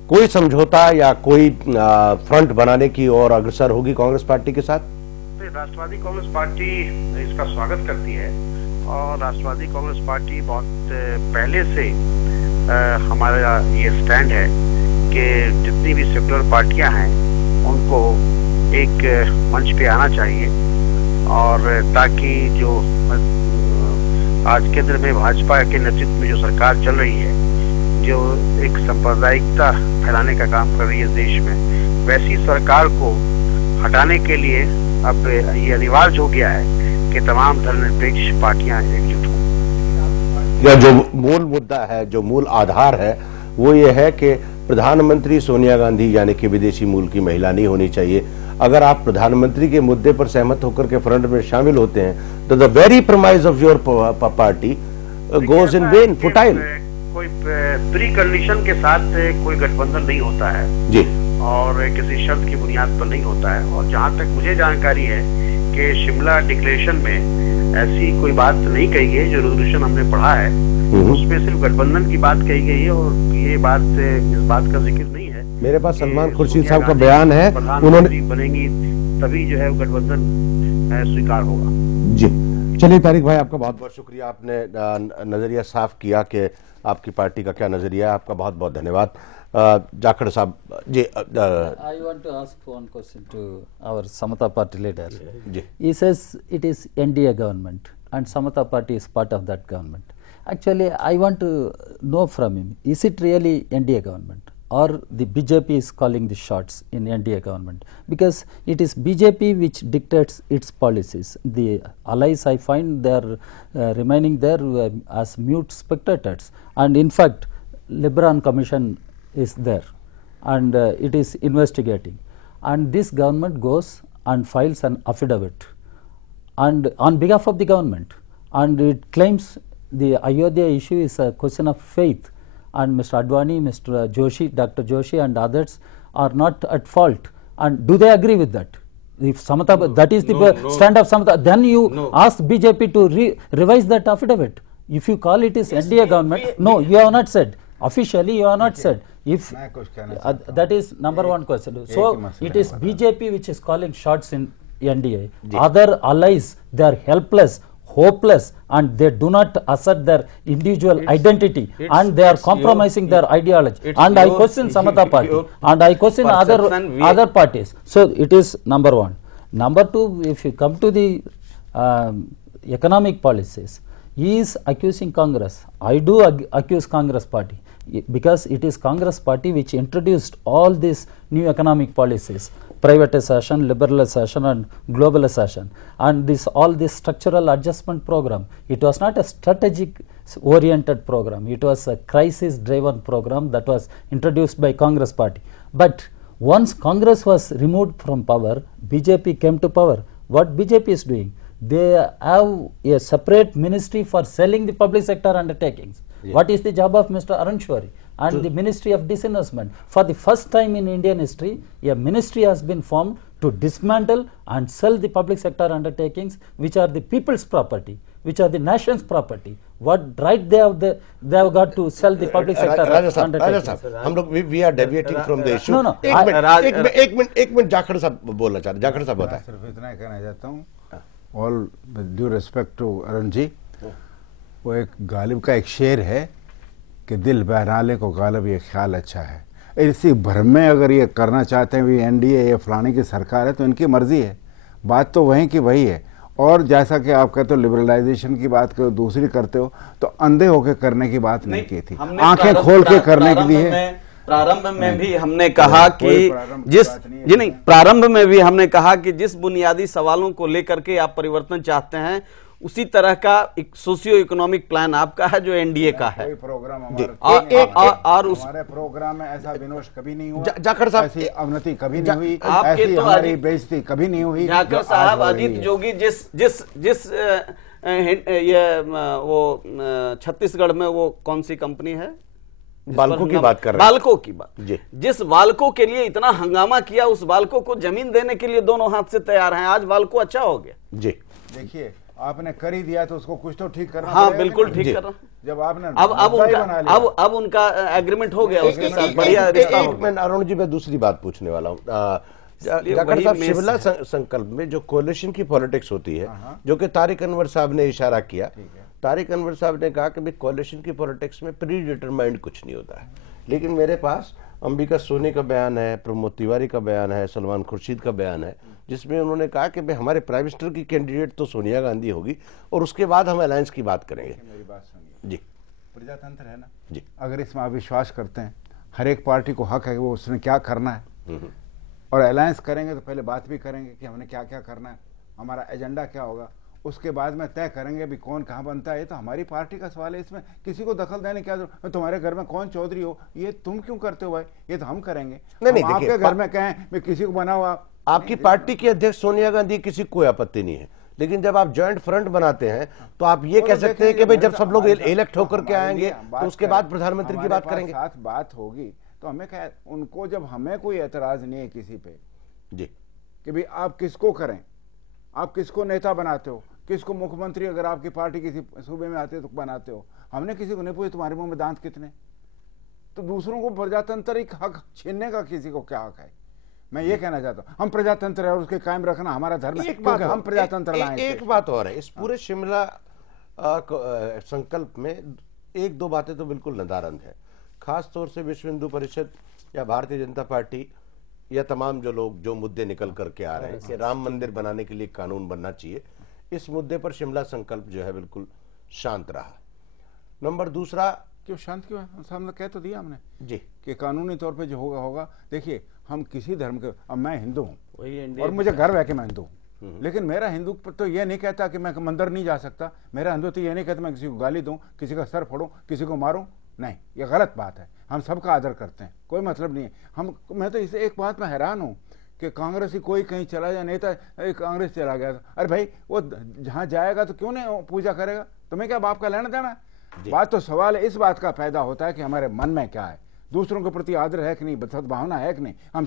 कोई समझौता या कोई फ्रंट बनाने की ओर अग्रसर होगी कांग्रेस पार्टी के साथ? राष्ट्रवादी कांग्रेस पार्टी इसका स्वागत करती है और राष्ट्रवादी कांग्रेस पार्टी बहुत पहले से हमारा ये स्टैंड है कि जितनी भी सेक्युलर पार्टियां हैं उनको एक मंच पे आना चाहिए, और ताकि जो आज केंद्र में भाजपा के नेतृत्व में जो सरकार चल रही है, जो एक सांप्रदायिकता फैलाने का काम कर रही है देश में, वैसी सरकार को हटाने के लिए अब ये अनिवार्य हो गया है कि तमाम धर्मनिरपेक्ष पार्टियां एकजुट हों। या जो मूल मुद्दा है, जो मूल आधार है, वो ये है कि प्रधानमंत्री सोनिया गांधी यानी कि विदेशी मूल की महिला नहीं होनी चाहिए। अगर आप प्रधानमंत्री के मुद्दे पर सहमत होकर के फ्रंट में शामिल होते हैं तो the very promise of your party goes in when, futile. कोई प्री कंडीशन के साथ कोई गठबंधन नहीं होता है जी, और किसी शर्त की बुनियाद पर नहीं होता है। और जहां तक मुझे जानकारी है कि शिमला डिक्लेरेशन में ऐसी कोई बात नहीं कही गई। जो रेजोल्यूशन हमने पढ़ा है उसमें सिर्फ गठबंधन की बात कही गई है और ये बात, इस बात का जिक्र नहीं है। मेरे पास सलमान खुर्शीद साहब का बयान है, उन्होंने बनेंगी तभी जो है गठबंधन स्वीकार होगा। जी, चलिए तारिक भाई, आपका बहुत बहुत शुक्रिया, आपने नजरिया साफ किया कि आपकी पार्टी का क्या नजरिया है। आपका बहुत बहुत धन्यवाद। जाखड़ साहब जी, I want to ask one question to our Samata party leader. Ji, He says it is NDA government and Samata party is part of that government. Actually, I want to know from him, is it really NDA government or the BJP is calling the shots in NDA government? Because it is BJP which dictates its policies. The allies, I find, they are remaining there as mute spectators, and in fact Lebron Commission is there and it is investigating, and this government goes and files an affidavit and on behalf of the government, and it claims the Ayodhya issue is a question of faith, and Mr. Advani, Mr. Joshi, Dr. Joshi and others are not at fault. And do they agree with that? If Samata, that is the stand of Samata, then you ask BJP to revise that affidavit. If you call it is NDA government, no, you have not said. Officially you have not said. If that is number one question. So it is BJP which is calling shots in NDA. Other allies, they are helpless, hopeless, and they do not assert their individual identity, and they are compromising their ideology. And I question Samata party and I question other parties. So it is number one. Number two, if you come to the economic policies, he is accusing Congress. I do accuse Congress party, because it is Congress party which introduced all these new economic policies, privatization, liberalization and globalization, and all this structural adjustment program. It was not a strategic oriented program, it was a crisis driven program that was introduced by Congress party. But once Congress was removed from power, BJP came to power. What BJP is doing? They have a separate ministry for selling the public sector undertakings. What is the job of Mr. Arun Shourie and the Ministry of Disinvestment? For the first time in Indian history, a ministry has been formed to dismantle and sell the public sector undertakings, which are the people's property, which are the nation's property. What right they have got to sell the public sector undertakings? हम लोग we are deviating from the issue. No. एक minute Jakhar साहब बोलना चाह रहे, जाखड़ साहब बताएं। सिर्फ इतना कहना चाहता हूँ, all due respect to Arun ji, वो एक गालिब का एक शेर है कि दिल बहराले को गालिब ये ख्याल अच्छा है। इसी भ्रम में अगर ये करना चाहते हैं भी एनडीए या फलाने की सरकार है तो इनकी मर्जी है, बात तो वहीं की वही है। और जैसा कि आप कहते हो लिबरलाइजेशन की बात करो, दूसरी करते हो, तो अंधे होकर करने की बात नहीं की थी, आंखें खोल के करने के लिए। प्रारंभ में भी हमने कहा कि प्रारंभ में भी हमने कहा कि जिस बुनियादी सवालों को लेकर के आप परिवर्तन चाहते हैं उसी तरह का एक सोशियो इकोनॉमिक प्लान आपका है जो एनडीए का है। प्रोग्राम और हमारे प्रोग्राम में ऐसा विनाश कभी नहीं हुआ, जाखड़ साहब ऐसी अवनति कभी नहीं हुई, आपके ऐसी तो हमारी बेइज्जती कभी नहीं हुई। जाखड़ साहब, अजीत जोगी जिस ये वो छत्तीसगढ़ में वो कौन सी कंपनी है, बाल्को की बात कर रहे हैं, बाल्को की बात जी, जिस बाल्को के लिए इतना हंगामा किया उस बाल्को को जमीन देने के लिए दोनों हाथ से तैयार हैं। आज बाल्को अच्छा हो गया जी। देखिए आपने कर ही दिया तो उसको कुछ तो ठीक करना। हाँ बिल्कुल ठीक कर रहा। जब आपने अब उनका एग्रीमेंट हो गया उसके साथ, बढ़िया रिश्ता हो गया। मैं अरुण जी मैं दूसरी बात पूछने वाला हूँ। जाखड़ साहब, शिमला संकल्प में जो कोalition की पॉलिटिक्स होती है, जो कि तारिक अनवर साहब ने इशारा किया, तारिक अनवर साहब ने कहा कि भाई कोalition की पॉलिटिक्स में प्री डिटरमाइंड कुछ नहीं होता है, लेकिन मेरे पास अंबिका सोनी का बयान है, प्रमोद तिवारी का बयान है, सलमान खुर्शीद का बयान है, जिसमें उन्होंने कहा कि भाई हमारे प्राइम मिनिस्टर की कैंडिडेट तो सोनिया गांधी होगी और उसके बाद हम अलायंस की बात करेंगे। मेरी बात सुनिए जी, प्रजातंत्र है ना जी, अगर इसमें आप विश्वास करते हैं, हर एक पार्टी को हक है वो उसने क्या करना है, और अलायंस करेंगे तो पहले बात भी करेंगे कि हमने क्या क्या करना है, हमारा एजेंडा क्या होगा, उसके बाद में तय करेंगे भी कौन कहाँ बनता है। ये तो हमारी पार्टी का सवाल है, इसमें किसी को दखल देने क्या जरूरत। तुम्हारे घर में कौन चौधरी हो ये तुम क्यों करते हो भाई, ये तो हम करेंगे। नहीं, आपके घर में कहें मैं किसी को बनाओ, आपकी पार्टी की अध्यक्ष सोनिया गांधी, किसी कोई आपत्ति नहीं है, लेकिन जब आप जॉइंट फ्रंट बनाते हैं तो आप ये कह सकते हैं कि भाई जब सब लोग इलेक्ट होकर के आएंगे तो उसके बाद प्रधानमंत्री की बात करेंगे। साथ बात होगी तो हमें क्या, उनको जब हमें कोई एतराज नहीं है किसी पे जी कि भाई आप किसको करें, आप किसको नेता बनाते हो, किसको मुख्यमंत्री अगर आपकी पार्टी किसी सूबे में आते हो तो बनाते हो, हमने किसी को नहीं पूछा तुम्हारे मुंह में दांत कितने। तो दूसरों को प्रजातांत्रिक हक छीनने का किसी को क्या हक है। मैं ये कहना चाहता हूं हम प्रजातंत्र है और उसके कायम रखना हमारा धर्म है, क्योंकि हम प्रजातंत्र लाएंगे। एक बात और है, इस पूरे शिमला संकल्प में एक दो बातें तो बिल्कुल नदारंद है, खास तौर से विश्व हिंदू परिषद या भारतीय जनता पार्टी या तमाम जो लोग जो मुद्दे निकल करके आ रहे हैं कि राम मंदिर बनाने के लिए कानून बनना चाहिए, इस मुद्दे पर शिमला संकल्प जो है बिल्कुल शांत रहा। नंबर दूसरा, क्यों शांत क्यों है, सामने कह तो दिया हमने जी कि कानूनी तौर पे जो होगा होगा। देखिए हम किसी धर्म के, अब मैं हिंदू हूँ और मुझे गर्व है कि मैं हिंदू हूँ, लेकिन मेरा हिंदू तो ये नहीं कहता कि मैं मंदिर नहीं जा सकता, मेरा हिंदू तो ये नहीं कहता मैं किसी को गाली दूं, किसी का सर फोड़ूं, किसी को मारूं, नहीं, ये गलत बात है। हम सबका आदर करते हैं, कोई मतलब नहीं है। मैं तो इसे एक बात में हैरान हूँ कि कांग्रेसी कोई कहीं चला जाए, नेता कांग्रेस चला गया, अरे भाई वो जहां जाएगा तो क्यों नहीं पूजा करेगा, तुम्हें क्या बाप का लेना देना। बात तो सवाल इस बात का पैदा होता है कि हमारे मन में क्या है, दूसरों के प्रति आदर है कि नहीं, सद्भावना है कि नहीं, हम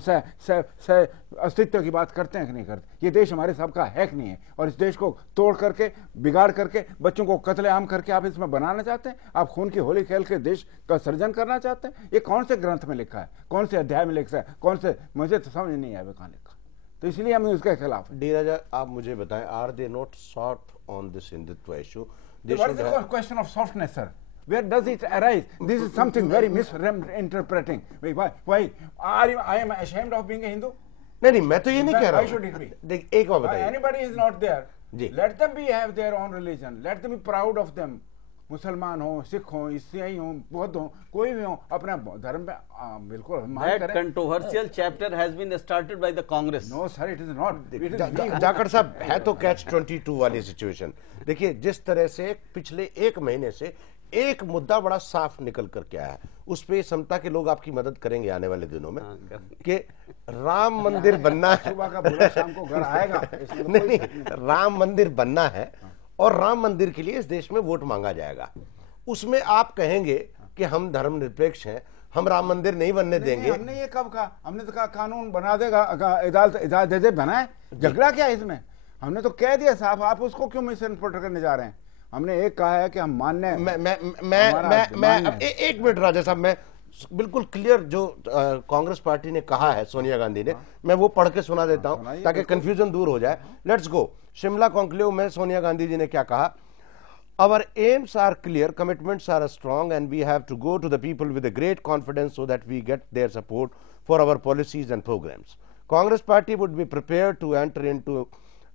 अस्तित्व की बात करते हैं कि नहीं करते। ये देश हमारे सबका है कि नहीं है, और इस देश को तोड़ करके बिगाड़ करके बच्चों को कत्लेआम करके आप इसमें बनाना चाहते हैं, आप खून की होली खेल के देश का सर्जन करना चाहते हैं। ये कौन से ग्रंथ में लिखा है, कौन से अध्याय में लिखा है, कौन से, मुझे तो समझ नहीं आया कहाँ लिखा, तो इसलिए हम उसके खिलाफ। डी राजा, आप मुझे बताएं, are they not soft on this Hindutva issue? Question of softness sir, where does it arise? This is something very misinterpreting. Why I am ashamed of being a Hindu? नहीं, मैं तो ये नहीं कह रहा हूँ। Why should it be? देख, एक बात बताइए, anybody is not there, ji, let them be have their own religion, let them be proud of them. मुसलमान हो, सिख हो, ईसाई हो, बौद्ध हो, कोई भी हो, अपना धर्म में बिल्कुल मान करें। Controversial chapter has been started by the Congress. No sir, it is not. Jakhar साहब, है तो कैच 22 वाली सिचुएशन। देखिए जिस तरह से पिछले एक महीने से एक मुद्दा बड़ा साफ निकल करके आया है, उस पे समता के लोग आपकी मदद करेंगे आने वाले दिनों में कि राम मंदिर बनना है। सुबह का बुरा शाम को घर आएगा। नहीं, राम मंदिर बनना है और राम मंदिर के लिए इस देश में वोट मांगा जाएगा। उसमें आप कहेंगे कि हम धर्मनिरपेक्ष हैं, हम राम मंदिर नहीं बनने देंगे। हमने ये कब कहा? हमने तो कहा कानून बना देगा, इजाजत दे बनाए, झगड़ा क्या है इसमें? हमने तो कह दिया साहब, आप उसको क्यों मिसइंटरप्रेट करने जा रहे हैं? हमने एक कहा है कि हम मानने। मैं एक मिनट राजा साहब, मैं बिल्कुल क्लियर जो कांग्रेस पार्टी ने कहा है, सोनिया गांधी ने, मैं वो पढ़ के सुना देता हूं ताकि कंफ्यूजन दूर हो जाए। Let's go. शिमला कॉन्क्लेव में सोनिया गांधी जी ने क्या कहा? Our aims are clear, commitments are strong, and we have to go to the people with a great confidence so that we get their support for our policies and programs. Congress party would be prepared to enter into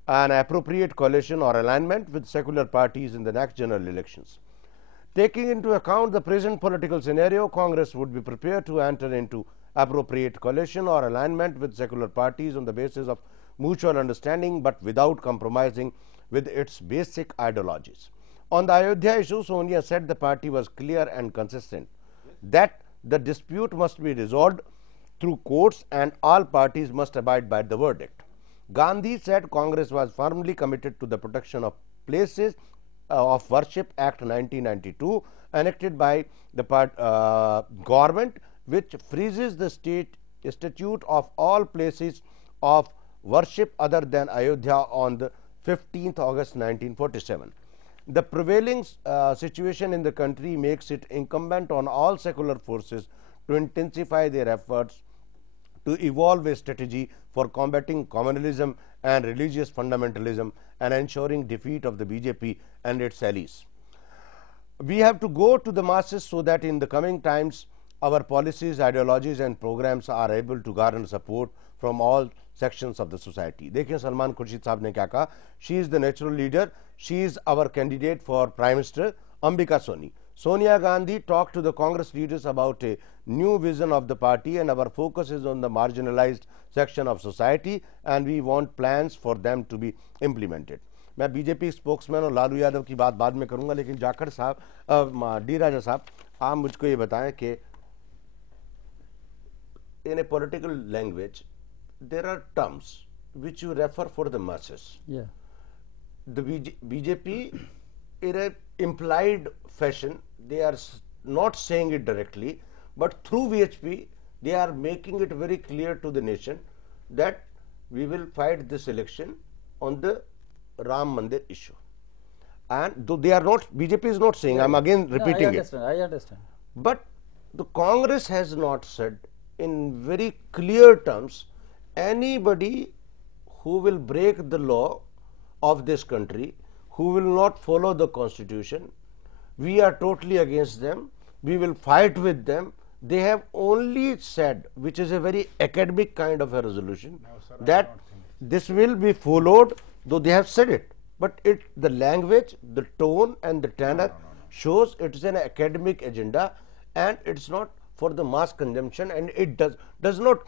an appropriate coalition or alignment with secular parties in the next general elections. Taking into account the present political scenario, Congress would be prepared to enter into appropriate coalition or alignment with secular parties on the basis of mutual understanding, but without compromising with its basic ideologies. On the Ayodhya issue, Sonia said the party was clear and consistent that the dispute must be resolved through courts and all parties must abide by the verdict. Gandhi said Congress was firmly committed to the protection of places of Worship Act 1992 enacted by the government, which freezes the statute of all places of worship other than Ayodhya on the 15th August 1947. The prevailing situation in the country makes it incumbent on all secular forces to intensify their efforts to evolve a strategy for combating communalism and religious fundamentalism and ensuring defeat of the BJP and its allies. We have to go to the masses so that in the coming times our policies, ideologies and programs are able to garner support from all sections of the society. देखिए सलमान खुर्शीद साहब ने क्या कहा. She is the natural leader. She is our candidate for Prime Minister. Ambika Soni. Sonia Gandhi talked to the Congress leaders about a new vision of the party, and our focus is on the marginalized section of society and we want plans for them to be implemented. मैं BJP spokesman और लालू यादव की बात बाद में करूंगा, लेकिन जाखड़ साहब, D राजा साहब, आप मुझको ये बताएं कि in a political language there are terms which you refer for the masses. Yeah. The BJP in a implied fashion, they are not saying it directly, but through VHP they are making it very clear to the nation that we will fight this election on the Ram Mandir issue. And though they are not, BJP is not saying, I am again repeating it. I understand. But the Congress has not said in very clear terms, anybody who will break the law of this country, who will not follow the constitution, we are totally against them, we will fight with them. They have only said, which is a very academic kind of a resolution, that this will be followed, though they have said it, but the language, the tone and the tenor shows it is an academic agenda and it's not for the mass consumption, and it does not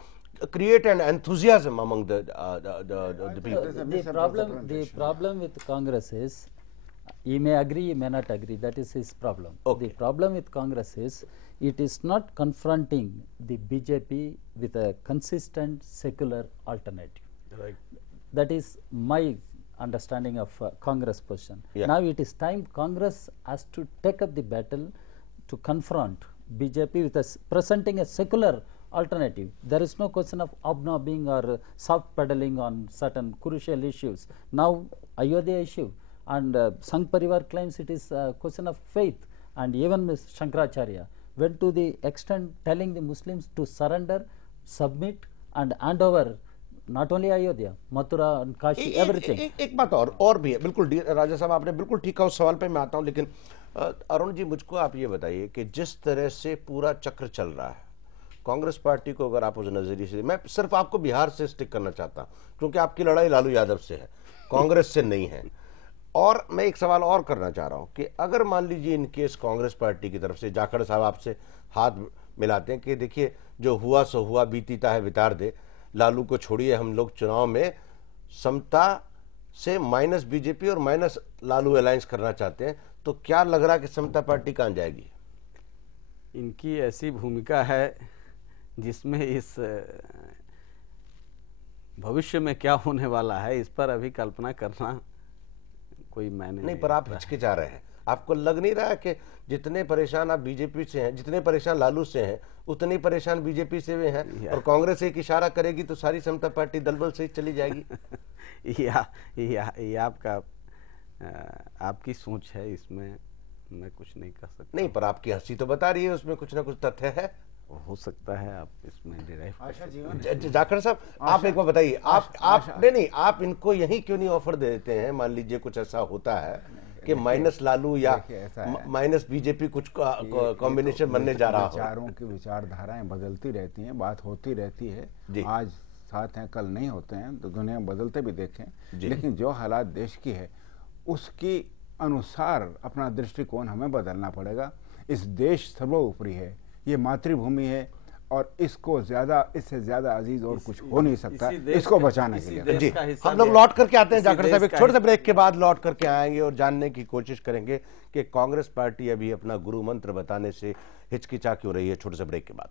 create an enthusiasm among the people. The problem with Congress is, he may agree, he may not agree, that is his problem. Okay. The problem with Congress is, it is not confronting the BJP with a consistent secular alternative. Right. That is my understanding of Congress position. Yeah. Now it is time Congress has to take up the battle to confront BJP with presenting a secular alternative. There is no question of hobnobbing or soft pedaling on certain crucial issues. Now Ayodhya issue and Sangh Parivar claims it is a question of faith, and even Ms. Shankaracharya went to the extent telling the Muslims to surrender, submit and hand over not only Ayodhya, Mathura and Kashi, everything. एक बात और भी है, बिल्कुल राजा साहब आपने बिल्कुल ठीक कहा, उस सवाल पे मैं आता हूं, लेकिन अरुण जी मुझको आप ये बताइए कि जिस तरह से पूरा चक्र चल रहा है कांग्रेस पार्टी को, अगर आप उस नजरिए से, मैं सिर्फ आपको बिहार से स्टिक करना चाहता हूं क्योंकि आपकी लड़ाई लालू यादव से है, कांग्रेस से नहीं है, और मैं एक सवाल और करना चाह रहा हूं कि अगर मान लीजिए इन केस कांग्रेस पार्टी की तरफ से, जाखड़ साहब आपसे हाथ मिलाते हैं कि देखिए जो हुआ सो हुआ, बीतीता है वितार दे, लालू को छोड़िए, हम लोग चुनाव में समता से माइनस बीजेपी और माइनस लालू अलायंस करना चाहते हैं, तो क्या लग रहा है कि समता पार्टी कहां जाएगी? इनकी ऐसी भूमिका है जिसमें इस भविष्य में क्या होने वाला है इस पर अभी कल्पना करना कोई मायने नहीं। पर आप हिचकिचा रहे हैं, आपको लग नहीं रहा है कि जितने परेशान आप बीजेपी से हैं, जितने परेशान लालू से हैं, उतने परेशान बीजेपी से वे हैं, और कांग्रेस एक इशारा करेगी तो सारी समता पार्टी दलबल से चली जाएगी? ये आपकी सोच है, इसमें मैं कुछ नहीं कर सकता। नहीं, पर आपकी हंसी तो बता रही है उसमें कुछ ना कुछ तथ्य है। हो सकता है आप इसमें डिराइव। जाखड़ साहब आप एक बार बताइए, आप नहीं आप इनको यही क्यों नहीं ऑफर दे देते हैं? मान लीजिए कुछ ऐसा होता है कि माइनस लालू या माइनस बीजेपी कुछ कॉम्बिनेशन बनने जा रहा हो। विचारों की विचारधाराएं बदलती रहती हैं, बात होती रहती है। आज साथ हैं, कल नहीं होते हैं, तो दुनिया में बदलते भी देखें, जी। लेकिन जो हालात देश की है उसकी अनुसार अपना दृष्टिकोण हमें बदलना पड़ेगा। इस देश सर्वोपरि है, ये मातृभूमि है और इसको इससे ज्यादा अजीज और कुछ हो नहीं सकता इसको बचाने के लिए। जी, हम लोग लौट करके आते हैं जाखड़ साहब, एक छोटे से ब्रेक के बाद लौट करके आएंगे और जानने की कोशिश करेंगे कि कांग्रेस पार्टी अभी अपना गुरु मंत्र बताने से हिचकिचा क्यों रही है। छोटे से ब्रेक के बाद।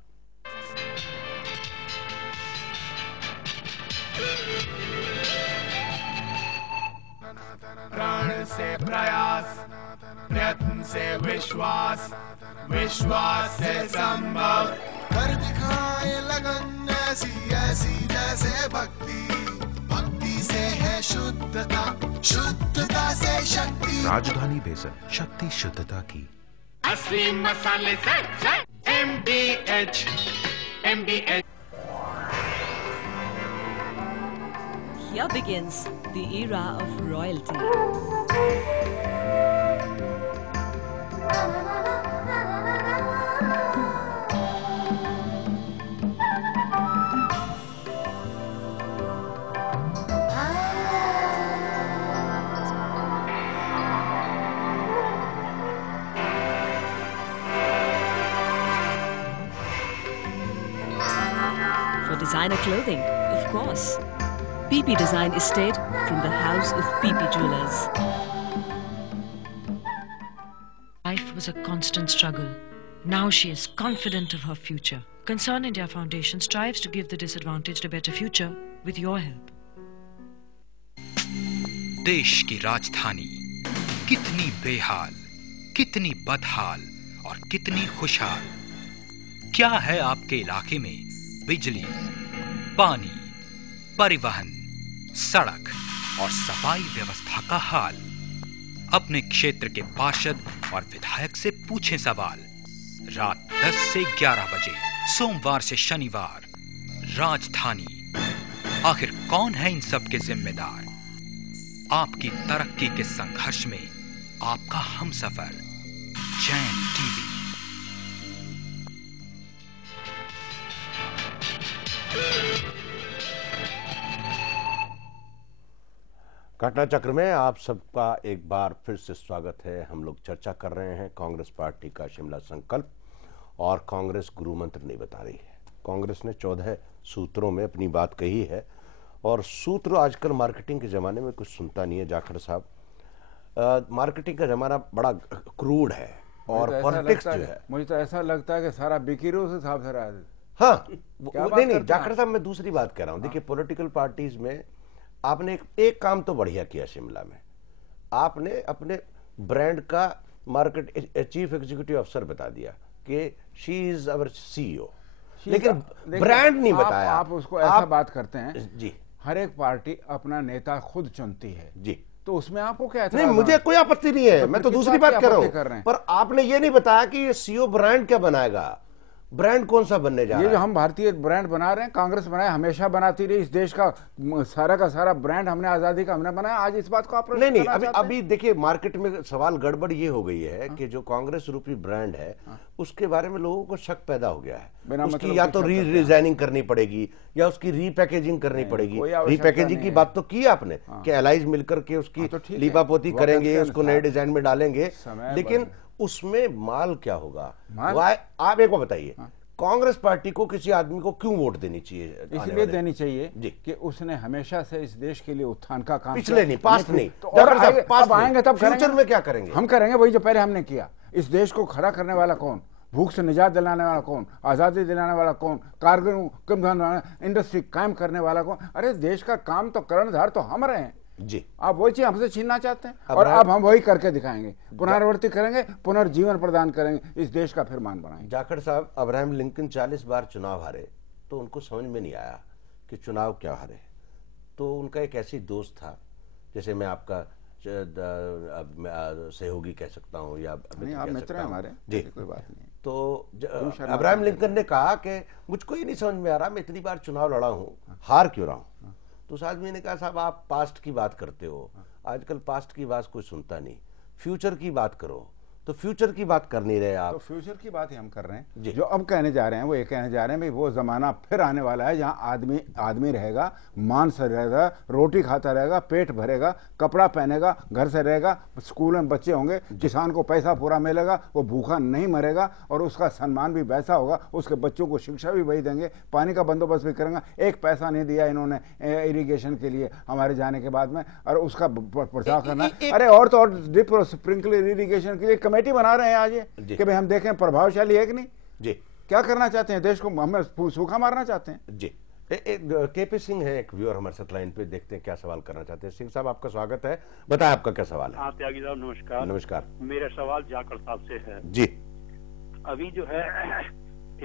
प्रण से प्रयास, प्रयत्न से विश्वास, विश्वास से संभव, कर दिखाए लगन ऐसी ऐसी जैसे भक्ति, भक्ति से है शुद्धता, शुद्धता से शक्ति। राजधानी बेसन, शक्ति शुद्धता की। असली मसाले से MDH, MDH। Here begins the era of royalty. For designer clothing, of course. PP Design Estate from the house of PP Jewelers. Life was a constant struggle. Now she is confident of her future. Concern India Foundation strives to give the disadvantaged a better future with your help. देश की राजधानी कितनी बेहाल, कितनी बदहाल और कितनी खुशहाल। क्या है आपके इलाके में बिजली, पानी, परिवहन, सड़क और सफाई व्यवस्था का हाल? अपने क्षेत्र के पार्षद और विधायक से पूछें सवाल। रात 10 से 11 बजे सोमवार से शनिवार। राजधानी। आखिर कौन है इन सब के जिम्मेदार? आपकी तरक्की के संघर्ष में आपका हमसफर जैन टीवी। घटना चक्र में आप सबका एक बार फिर से स्वागत है। हम लोग चर्चा कर रहे हैं कांग्रेस पार्टी का शिमला संकल्प, और कांग्रेस गुरु मंत्र नहीं बता रही है। कांग्रेस ने 14 सूत्रों में अपनी बात कही है, और सूत्र आजकल मार्केटिंग के जमाने में कुछ सुनता नहीं है जाखड़ साहब। मार्केटिंग का जमाना बड़ा क्रूड है और पॉलिटिक्स जो है, मुझे तो ऐसा लगता है कि सारा बिकिरो से साफ से रहा है। हाँ, नहीं जाखड़ साहब, मैं दूसरी बात कह रहा हूं। देखिए, पॉलिटिकल पार्टीज में आपने एक काम तो बढ़िया किया शिमला में। आपने अपने ब्रांड का मार्केट चीफ एग्जीक्यूटिव अफसर बता दिया कि शी इज अवर सीईओ, लेकिन ब्रांड नहीं बताया। आप उसको ऐसा बात करते हैं जी। हर एक पार्टी अपना नेता खुद चुनती है जी, तो उसमें आपको क्या नहीं, मुझे कोई आपत्ति नहीं है, मैं तो दूसरी बात कर रहा हूं। पर आपने ये नहीं बताया कि ये सीईओ ब्रांड क्या बनाएगा, ब्रांड कौन सा बनने जा रहा है? ये जो हम भारतीय ब्रांड बना रहे हैं, कांग्रेस बनाया, हमेशा बनाती रही। इस देश का सारा ब्रांड हमने आजादी का हमने बनाया। आज इस बात को आप नहीं, अभी देखिए, मार्केट में सवाल गड़बड़ ये हो गई है कि जो कांग्रेस रूपी ब्रांड है उसके बारे में लोगों को शक पैदा हो गया है। उसकी या तो रीडिजाइनिंग करनी पड़ेगी या उसकी रीपैकेजिंग करनी पड़ेगी। रीपैकेजिंग की बात तो की आपने कि एलाइज मिलकर के उसकी लीपापोती करेंगे, उसको नए डिजाइन में डालेंगे, लेकिन उसमें माल क्या होगा? आप एक बार बताइए, कांग्रेस पार्टी को किसी आदमी को क्यों वोट देनी चाहिए? इसलिए देनी चाहिए कि उसने हमेशा से इस देश के लिए उत्थान का काम पिछले नहीं, पास्ट नहीं, तो और अब आएंगे तब फ्यूचर में क्या करेंगे? हम करेंगे वही जो पहले हमने किया। इस देश को खड़ा करने वाला कौन? भूख से निजात दिलाने वाला कौन? आजादी दिलाने वाला कौन? कारगर इंडस्ट्री कायम करने वाला कौन? अरे देश का काम तो कर्णधार तो हम रहे हैं जी। आप वही चीज हमसे छीनना चाहते हैं, और अब हम वही करके दिखाएंगे। पुनरावृत्ति करेंगे, पुनर्जीवन प्रदान करेंगे, इस देश का फिर मान बनाएंगे। जाखड़ साहब, अब्राहम लिंकन 40 बार चुनाव हारे तो उनको समझ में नहीं आया कि चुनाव क्या हारे। तो उनका एक ऐसी दोस्त था, जैसे मैं आपका सहयोगी कह सकता हूँ या मित्र हैं हमारे जी, कोई बात नहीं। तो अब्राहम लिंकन ने कहा कि मुझको ये नहीं समझ में आ रहा, मैं इतनी बार चुनाव लड़ा हूँ, हार क्यों रहा हूँ। तो उस आदमी ने कहा, साहब आप पास्ट की बात करते हो, आजकल पास्ट की बात कोई सुनता नहीं, फ्यूचर की बात करो। तो फ्यूचर की बात कर नहीं रहे आप। तो फ्यूचर की बात ही हम कर रहे हैं। जी। जो अब कहने जा रहे हैं वो ये कहने जा रहे हैं भाई वो जमाना फिर आने वाला है जहां आदमी आदमी रहेगा, मांस रहेगा, रोटी खाता रहेगा, पेट भरेगा, कपड़ा पहनेगा, घर से रहेगा, स्कूल में बच्चे होंगे, किसान को पैसा पूरा मिलेगा, वो भूखा नहीं मरेगा और उसका सम्मान भी वैसा होगा, उसके बच्चों को शिक्षा भी वही देंगे, पानी का बंदोबस्त भी करेंगे। एक पैसा नहीं दिया इन्होंने इरिगेशन के लिए हमारे जाने के बाद में, और उसका प्रचार करना। अरे और तो और ड्रिप और स्प्रिंकलर इरिगेशन के लिए कमेटी बना रहे हैं आज ये कि भाई हम देखें प्रभावशाली है कि नहीं। जी, क्या करना चाहते हैं, देश को हमें सूखा मारना चाहते हैं। जी, केपी सिंह है एक व्यूअर हमारे साथ लाइन पे, देखते हैं क्या सवाल करना चाहते हैं। सिंह साहब आपका स्वागत है, बताएं आपका क्या सवाल है। हाँ त्यागी साहब नमस्कार। नमस्कार। मेरा सवाल जाकर साहब से है। जी, अभी जो है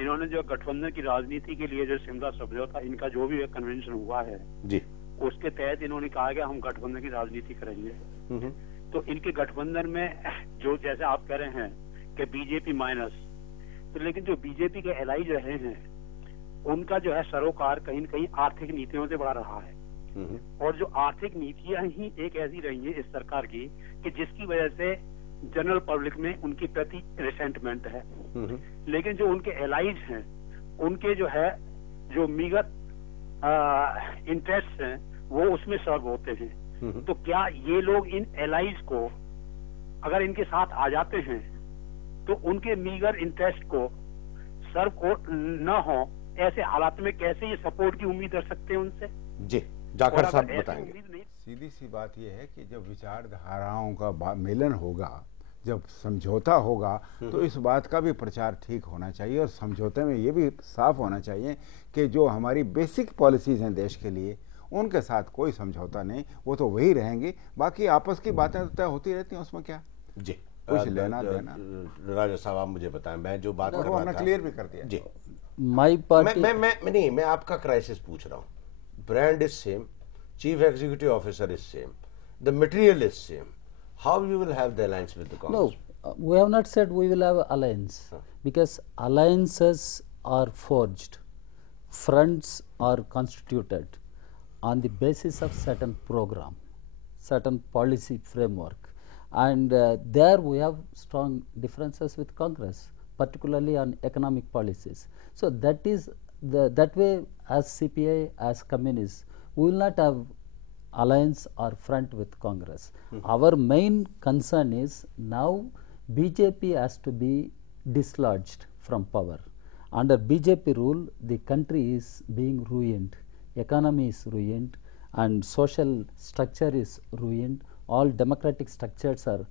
इन्होंने जो गठबंधन की राजनीति के लिए जो शिमला समझौता इनका जो भी कन्वेंशन हुआ है जी, उसके तहत इन्होंने कहा कि हम गठबंधन की राजनीति करेंगे। तो इनके गठबंधन में जो जैसे आप कह रहे हैं कि बीजेपी माइनस, तो लेकिन जो बीजेपी के एलाइज रहे हैं उनका जो है सरोकार कहीं न कहीं आर्थिक नीतियों से बढ़ा रहा है। और जो आर्थिक नीतियां ही एक ऐसी रही है इस सरकार की कि जिसकी वजह से जनरल पब्लिक में उनकी प्रति रिसेंटमेंट है। लेकिन जो उनके एलाइज हैं उनके जो है जो मीगर इंटरेस्ट हैं वो उसमें सर्व होते हैं। तो क्या ये लोग इन एलाइज को अगर इनके साथ आ जाते हैं तो उनके मीगर इंटरेस्ट को सर्व न हो, ऐसे हालात में कैसे ये सपोर्ट की उम्मीद कर सकते हैं उनसे? जी, जाकर साहब बताएंगे। सीधी सी बात यह है कि जब विचारधाराओं का मिलन होगा, जब समझौता होगा, तो इस बात का भी प्रचार ठीक होना चाहिए और समझौते में ये भी साफ होना चाहिए कि जो हमारी बेसिक पॉलिसीज हैं देश के लिए उनके साथ कोई समझौता नहीं, वो तो वही रहेंगी। बाकी आपस की बातें तय होती रहती हैं, उसमें क्या जी कुछ लेना देना। राजा साहब आप मुझे बताएं, मैं जो बात कर रहा था क्लियर भी कर दिया। जी, माई पार्टी मैं आपका क्राइसिस पूछ रहा हूँ। Brand is same, chief executive officer is same, the material is same, how you will have the alliance with the Congress? No, we have not said we will have alliance because alliances are forged, fronts are constituted on the basis of certain program, certain policy framework, and there we have strong differences with Congress, particularly on economic policies. So that is that way, as CPI, as communists, we will not have alliance or front with Congress. Our main concern is now BJP has to be dislodged from power. Under BJP rule, the country is being ruined, economy is ruined, and social structure is ruined, all democratic structures are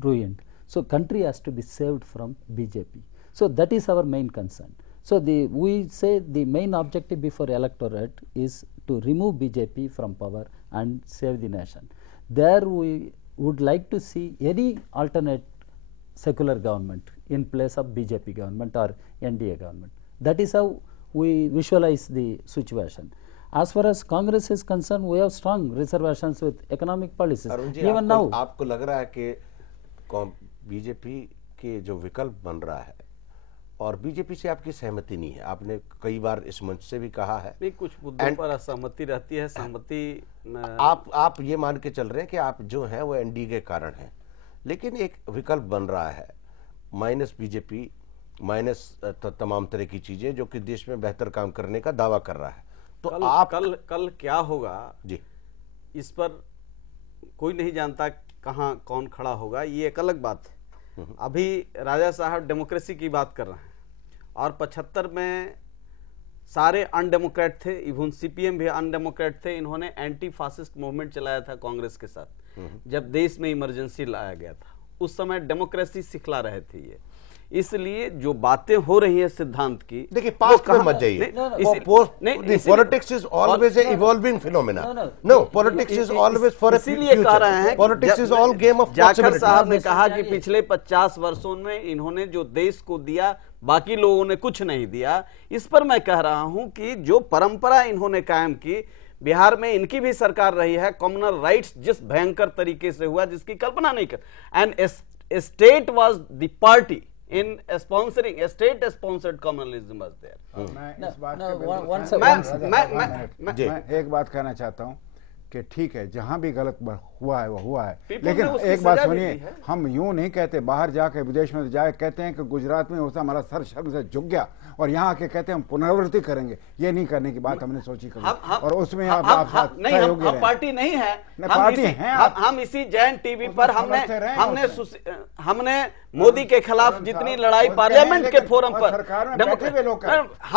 ruined. So country has to be saved from BJP. So that is our main concern. So we say the main objective before electorate is to remove BJP from power and save the nation. There we would like to see any alternate secular government in place of BJP government or NDA government. That is how we visualize the situation. As far as Congress is concerned, we have strong reservations with economic policies. Even now, आपको लग रहा है कि BJP के जो विकल्प बन रहा है और बीजेपी से आपकी सहमति नहीं है? आपने कई बार इस मंच से भी कहा है। नहीं, कुछ मुद्दों पर असहमति रहती है, सहमति आप ये मान के चल रहे हैं कि आप जो हैं वो एनडीए के कारण हैं, लेकिन एक विकल्प बन रहा है माइनस बीजेपी, माइनस तमाम तरह की चीजें जो कि देश में बेहतर काम करने का दावा कर रहा है। तो आप कल क्या होगा जी, इस पर कोई नहीं जानता कहाँ कौन खड़ा होगा, ये एक अलग बात है। अभी राजा साहब डेमोक्रेसी की बात कर रहे हैं और 75 में सारे अनडेमोक्रेट थे, इवन सीपीएम भी अनडेमोक्रेट थे। इन्होंने एंटी फासिस्ट मूवमेंट चलाया था कांग्रेस के साथ जब देश में इमरजेंसी लाया गया था। उस समय डेमोक्रेसी सिखला रहे थे ये। इसलिए जो बातें हो रही है सिद्धांत की, देखिए पास्ट में मत जाइए। Politics is always a evolving phenomena. No, politics is always for a future. इसीलिए कह रहे हैं politics is all game of Jakhar साहब ने कहा कि पिछले 50 वर्षों में इन्होंने जो देश को दिया बाकी लोगों ने कुछ नहीं दिया। इस पर मैं कह रहा हूं कि जो परंपरा इन्होंने कायम की, बिहार में इनकी भी सरकार रही है, कम्युनल राइट्स जिस भयंकर तरीके से हुआ जिसकी कल्पना नहीं कर, and state was the party in sponsoring a state sponsored communalism was there. मैं इस बात मैं मैं एक बात कहना चाहता हूं कि ठीक है जहां भी गलत हुआ है वो हुआ है, People लेकिन ने उसकी एक बात सजा भी सुनिए, दी है। हम यूं नहीं कहते, बाहर जाके विदेश में जाए कहते हैं कि गुजरात में होता हमारा सर शर्म से झुक गया, और यहाँ आके कहते हैं हम पुनरावृत्ति करेंगे। ये नहीं करने की बात हमने सोची कभी, और उसमें आप नहीं, हम पार्टी नहीं है, पार्टी हैं। हम इसी जैन टीवी पर हमने मोदी के खिलाफ जितनी लड़ाई पार्लियामेंट के फोरम पर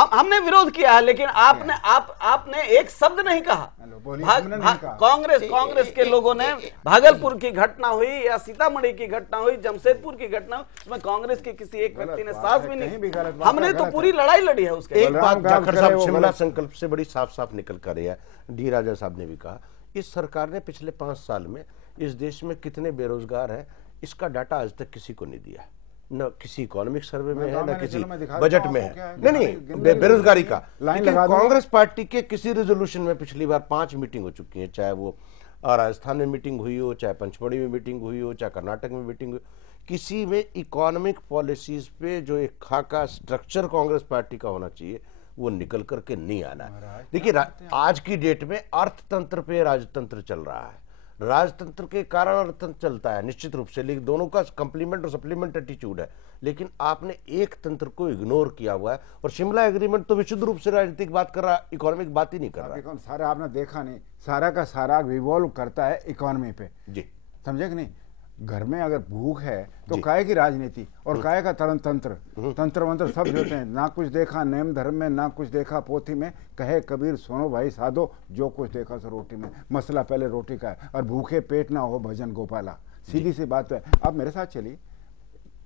हमने विरोध किया है, लेकिन आपने एक शब्द नहीं कहा। कांग्रेस के लोगों ने भागलपुर की घटना हुई या सीतामढ़ी की घटना हुई, जमशेदपुर की घटना हुई, उसमें कांग्रेस के किसी एक व्यक्ति ने सांस भी नहीं, हमने तो पूरी लड़ाई लड़ी है उसके। एक बात जाखड़ साहब शिमला संकल्प से बड़ी साफ साफ निकल कर रही है, डी राजा साहब ने भी कहा, इस सरकार ने पिछले 5 साल में इस देश में कितने बेरोजगार हैं इसका डाटा आज तक किसी को नहीं दिया, न किसी इकोनॉमिक सर्वे में है, न किसी बजट में है। नहीं, बेरोजगारी का। लेकिन कांग्रेस पार्टी के किसी रेजोल्यूशन में पिछली बार 5 मीटिंग हो चुकी है, चाहे वो राजस्थान में मीटिंग हुई हो, चाहे पंचमढ़ी में मीटिंग हुई हो, चाहे कर्नाटक में मीटिंग हुई, किसी में इकोनॉमिक पॉलिसीज पे जो एक खाका स्ट्रक्चर कांग्रेस पार्टी का होना चाहिए वो निकल करके नहीं आना है। देखिए आज की डेट में अर्थतंत्र पे राजतंत्र चल रहा है, राजतंत्र के कारण अर्थतंत्र चलता है निश्चित रूप से, लेकिन दोनों का कंप्लीमेंट और सप्लीमेंट एटीट्यूड है। लेकिन आपने एक तंत्र को इग्नोर किया हुआ है, और शिमला एग्रीमेंट तो विशुद्ध रूप से राजनीतिक बात कर रहा है, इकोनॉमिक बात ही नहीं कर रहा। सारा आपने देखा नहीं, सारा का सारा रिवॉल्व करता है इकोनॉमी पे जी, समझे कि नहीं। घर में अगर भूख है तो काय की राजनीति और काय का तंत्र मंत्र सब जोते हैं। ना कुछ देखा नेम धर्म में, ना कुछ देखा पोथी में, कहे कबीर सुनो भाई साधो, जो कुछ देखा सो रोटी में। मसला पहले रोटी का है, और भूखे पेट ना हो भजन गोपाला, सीधी सी बात है। आप मेरे साथ चलिए,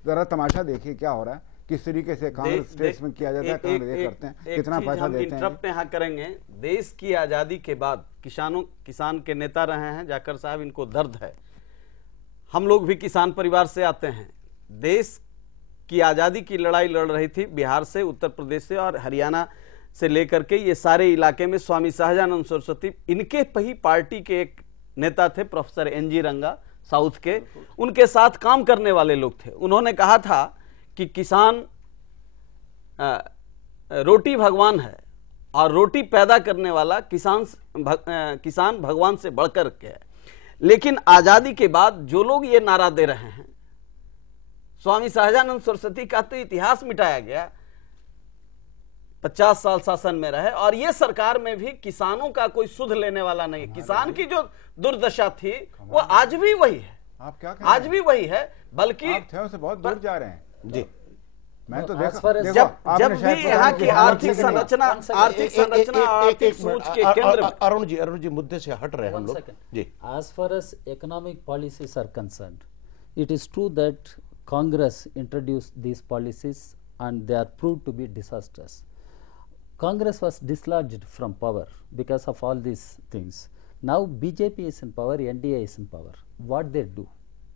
जरा तमाशा देखिए क्या हो रहा है, किस तरीके से कांग्रेस स्टेट्स में किया जाता है, कांग्रेस करते हैं, कितना पैसा देते हैं। यहाँ करेंगे, देश की आजादी के बाद किसान के नेता रहे हैं जाखड़ साहब, इनको दर्द है। हम लोग भी किसान परिवार से आते हैं। देश की आजादी की लड़ाई लड़ रही थी बिहार से, उत्तर प्रदेश से और हरियाणा से लेकर के ये सारे इलाके में स्वामी सहजानंद सरस्वती, इनके ही पार्टी के एक नेता थे प्रोफेसर NG रंगा साउथ के, उनके साथ काम करने वाले लोग थे। उन्होंने कहा था कि किसान रोटी भगवान है और रोटी पैदा करने वाला किसान भगवान से बढ़कर के है। लेकिन आजादी के बाद जो लोग ये नारा दे रहे हैं, स्वामी सहजानंद सरस्वती का तो इतिहास मिटाया गया, 50 साल शासन में रहे, और ये सरकार में भी किसानों का कोई सुध लेने वाला नहीं। किसान की जो दुर्दशा थी वो आज भी वही है, आप क्या आज भी वही है, बल्कि आप थे उससे बहुत दूर जा रहे हैं जी। मैं तो जब भी यहाँ की आर्थिक संरचना आर्थिक सोच के केंद्र। अरुण जी मुद्दे से हट रहे हैं हम लोग जी। As far as economic policies are concerned, it is true that Congress introduced these policies and they are proved to be disastrous. Congress was dislodged from power because of all these things. Now BJP is in power, NDA is in power. What they do?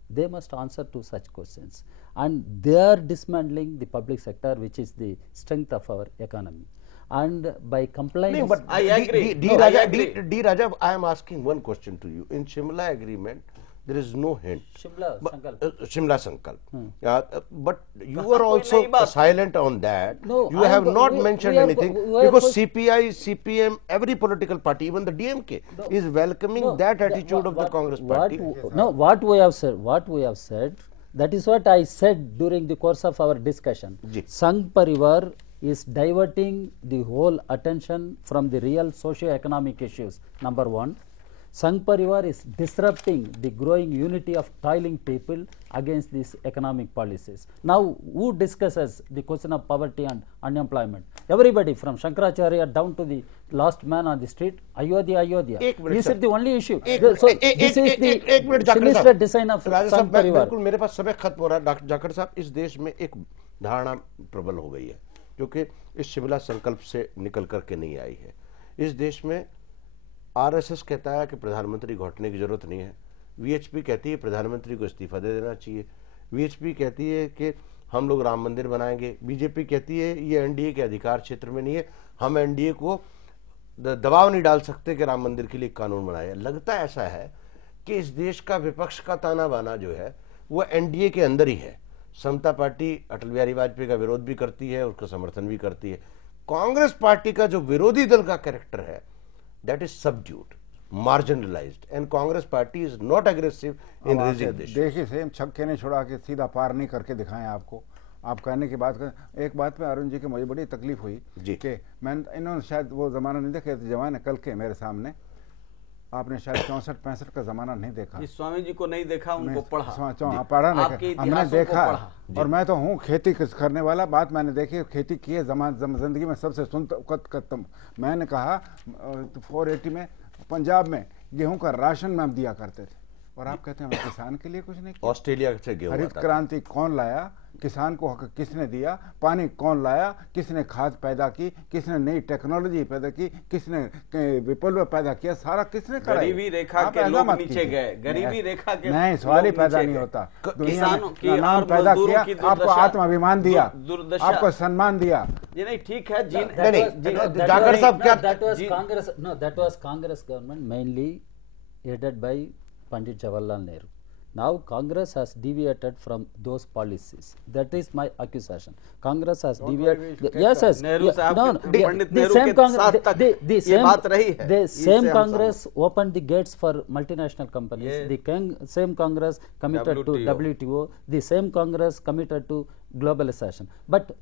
They must answer to such questions, and they are dismantling the public sector, which is the strength of our economy. And by complying, no, but I agree. D. Raja, I am asking one question to you. In Shimla agreement, there is no hint. Shimla Sankalp. But you were also silent on that. No, you have not mentioned anything because CPI, CPM, every political party, even the DMK, is welcoming that attitude of the Congress party. What we have said, that is what I said during the course of our discussion. Sangh Parivar is diverting the whole attention from the real socio-economic issues. Number one. Sangh Parivar is disrupting the growing unity of toiling people against these economic policies. Now, who discusses the question of poverty and unemployment? Everybody from Shankaracharya down to the last man on the street, Ayodhya. This is the only issue. So, this is the sinister design of Sangh Parivar. बिल्कुल मेरे पास समय खत्म हो रहा है जाखड़ साहब। इस देश में एक धारणा प्रबल हो गई है जो कि इस शिमला संकल्प से निकल करके नहीं आई है। इस देश में RSS कहता है कि प्रधानमंत्री घोटने की जरूरत नहीं है, VHP कहती है प्रधानमंत्री को इस्तीफा दे देना चाहिए, VHP कहती है कि हम लोग राम मंदिर बनाएंगे, BJP कहती है ये NDA के अधिकार क्षेत्र में नहीं है, हम NDA को दबाव नहीं डाल सकते कि राम मंदिर के लिए कानून बनाए। लगता ऐसा है कि इस देश का विपक्ष का ताना बाना जो है वो NDA के अंदर ही है। समता पार्टी अटल बिहारी वाजपेयी का विरोध भी करती है, उसका समर्थन भी करती है। कांग्रेस पार्टी का जो विरोधी दल का कैरेक्टर है, that is subdued. marginalized and Congress party is not aggressive in raising this. देखिए सेम छक्के ने छुड़ा के सीधा पार नहीं करके दिखाएं आपको। आप कहने की बात कर, एक बात पे अरुण जी की मुझे बड़ी तकलीफ हुई कि मैं इन्होंने शायद वो जमाना नहीं देखा, जवान है कल के मेरे सामने, आपने शायद 64-65 का जमाना नहीं देखा। स्वामी जी को नहीं देखा, उनको पढ़ा, पढ़ा नहीं, हमने देखा। और मैं तो हूँ खेती करने वाला, बात मैंने देखी, खेती की है जिंदगी में सबसे सुनता। मैंने कहा 480 में पंजाब में गेहूं का राशन में हम दिया करते थे, और आप कहते हैं हम किसान के लिए कुछ नहीं किया। ऑस्ट्रेलिया से गेहूं, हरित क्रांति कौन लाया, किसान को हक किसने दिया, पानी कौन लाया, किसने खाद पैदा की, किसने नई टेक्नोलॉजी पैदा की, किसने विप्लव पैदा किया, सारा किसने करा। गरीबी रेखा के लोग नीचे गए, गरीबी रेखा के नहीं, सवाल ही पैदा नहीं होता। किसानों की नाम पैदा किया, आपको आत्माभिमान दिया, आपको सम्मान दिया। ये नहीं ठीक है जी, जाकर साहब क्या, that was Congress, no, that was Congress government mainly headed by Pandit Jawaharlal Nehru. Now Congress has deviated from those policies. That is my accusation. Congress has deviated. Yes, yes. Nehru sahab, no, the same Congress, the same Congress opened the gates for multinational companies. Yeah. The same Congress committed to WTO. The same Congress committed to globalization. But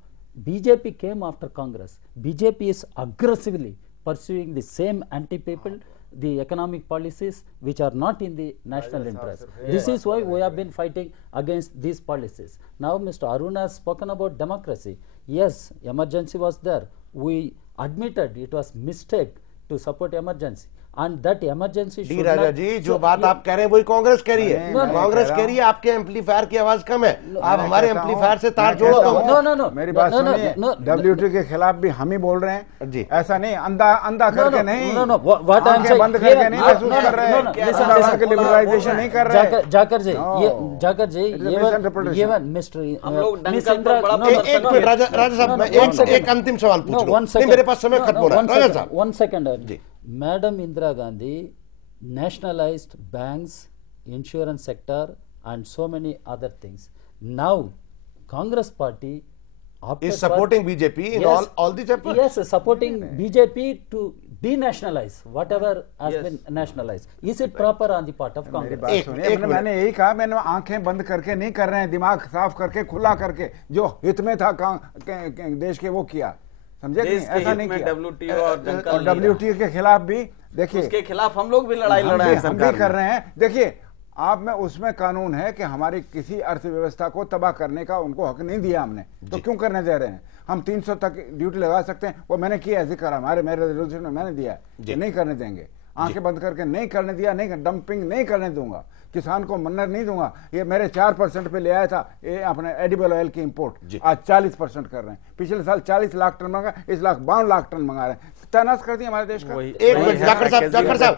BJP came after Congress. BJP is aggressively pursuing the same anti-people, the economic policies which are not in the national interest. This is why we have been fighting against these policies. Now Mr. Arun has spoken about democracy. Yes, emergency was there. We admitted it was mistake to support emergency. And that emergency D Raja ji, जो बात आप कह रहे हैं वही कांग्रेस कह रही है। कांग्रेस कह रही है आपके एम्पलीफायर की आवाज कम है, आप हमारे एम्पलीफायर से तार जोड़ दो। मेरी बात सुनिए, WTO के खिलाफ भी हम ही बोल रहे हैं जी, ऐसा नहीं अंधा करके नहीं, आंखें बंद करके नहीं महसूस कर रहे हैं, लिबरलाइजेशन नहीं कर रहे। जाकर जी ये मिस्टर राजा साहब, मैं एक अंतिम सवाल पूछ रहा हूं, मेरे पास समय खत्म हो रहा है। राजा साहब, 1 second ji. Madam Indira Gandhi nationalized banks, insurance sector and so many other things. Now Congress party is supporting BJP in all the chapters. Yes, supporting BJP to denationalize whatever has been nationalized. Is it proper on the part of Congress? मैंने यही कहा, मैंने आंखें बंद करके नहीं कर रहे हैं, दिमाग साफ करके खुला करके जो हित में था देश के वो किया, समझे कि ऐसा नहीं किया। और WTO के खिलाफ भी देखिए, उसके खिलाफ हम लोग भी लड़ाई लड़ाए, हम भी कर रहे हैं। देखिए आप में उसमें कानून है कि हमारी किसी अर्थव्यवस्था को तबाह करने का उनको हक नहीं दिया हमने, तो क्यों करने दे रहे हैं? हम 300 तक ड्यूटी लगा सकते हैं, वो मैंने किया जिक्र, मेरे रेजोल्यूशन में मैंने दिया है, नहीं करने देंगे। आंखें बंद करके नहीं करने दिया, नहीं डंपिंग नहीं करने दूंगा, किसान को मन्नत नहीं दूंगा। ये मेरे 4% पे ले आया था ये अपने एडिबल ऑयल की इंपोर्ट, आज 40% कर रहे हैं। पिछले साल 40 लाख टन मंगा, इस लाख 52 लाख टन मंगा रहे हैं। तनास कर दिया हमारे देश का। एक मिनट जाकर साहब,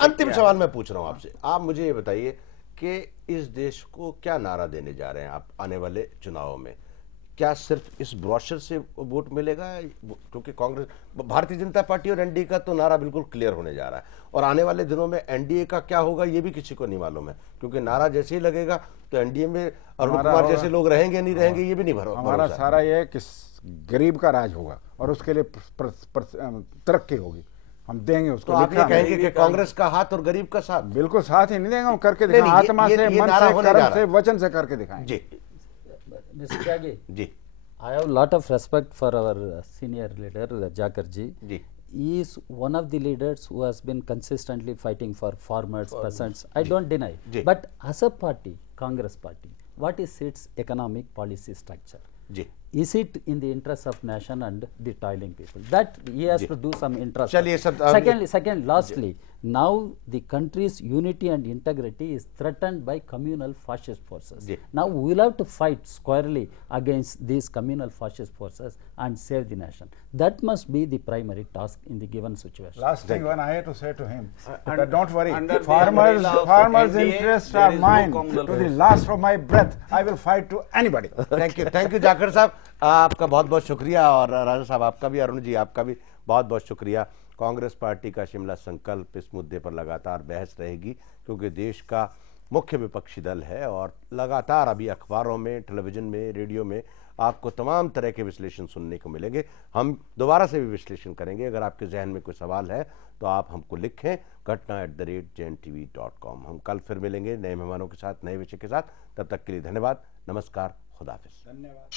अंतिम सवाल मैं पूछ रहा हूं आपसे, आप मुझे ये बताइए कि इस देश को क्या नारा देने जा रहे हैं आप आने वाले चुनावों में? क्या सिर्फ इस ब्रोशर से वोट मिलेगा? क्योंकि कांग्रेस, भारतीय जनता पार्टी और एनडीए का तो नारा बिल्कुल क्लियर होने जा रहा है, और आने वाले दिनों में एनडीए का क्या होगा ये भी किसी को नहीं मालूम है, क्योंकि नारा जैसे ही लगेगा तो एनडीए में अरुण कुमार जैसे लोग रहेंगे नहीं रहेंगे ये भी नहीं भरोसा। हमारा सारा ये कि गरीब का राज होगा और उसके लिए तरक्की होगी, हम देंगे उसको। तो आप ये कहेंगे कि कांग्रेस का हाथ और गरीब का साथ? बिल्कुल साथ ही नहीं देंगे, हम करके दिखाएंगे, आत्मा से, मन से, कर्म से, वचन से करके दिखाएंगे जी। Mr. Tyagi, ji, I have a lot of respect for our senior leader Jakar ji. He is one of the leaders who has been consistently fighting for farmers, peasants. I don't deny. But as a party, Congress party, what is its economic policy structure? Is it in the interest of nation and the toiling people? That he has to do some interest. Second, lastly, now the country's unity and integrity is threatened by communal fascist forces. Now we will have to fight squarely against these communal fascist forces and save the nation. That must be the primary task in the given situation. Last thing when I had to say to him, that don't worry, farmers' interests are mine. To the last of my breath, I will fight to anybody. Thank you, जाकर साहब, आपका बहुत बहुत शुक्रिया, और राजा साहब आपका भी, अरुण जी आपका भी बहुत बहुत शुक्रिया। कांग्रेस पार्टी का शिमला संकल्प इस मुद्दे पर लगातार बहस रहेगी, क्योंकि देश का मुख्य विपक्षी दल है और लगातार अभी अखबारों में, टेलीविजन में, रेडियो में आपको तमाम तरह के विश्लेषण सुनने को मिलेंगे। हम दोबारा से भी विश्लेषण करेंगे। अगर आपके जहन में कोई सवाल है तो आप हमको लिखें घटना@jntv.com। हम कल फिर मिलेंगे नए मेहमानों के साथ, नए विषय के साथ। तब तक के लिए धन्यवाद, नमस्कार, खुदा हाफिज। धन्यवाद।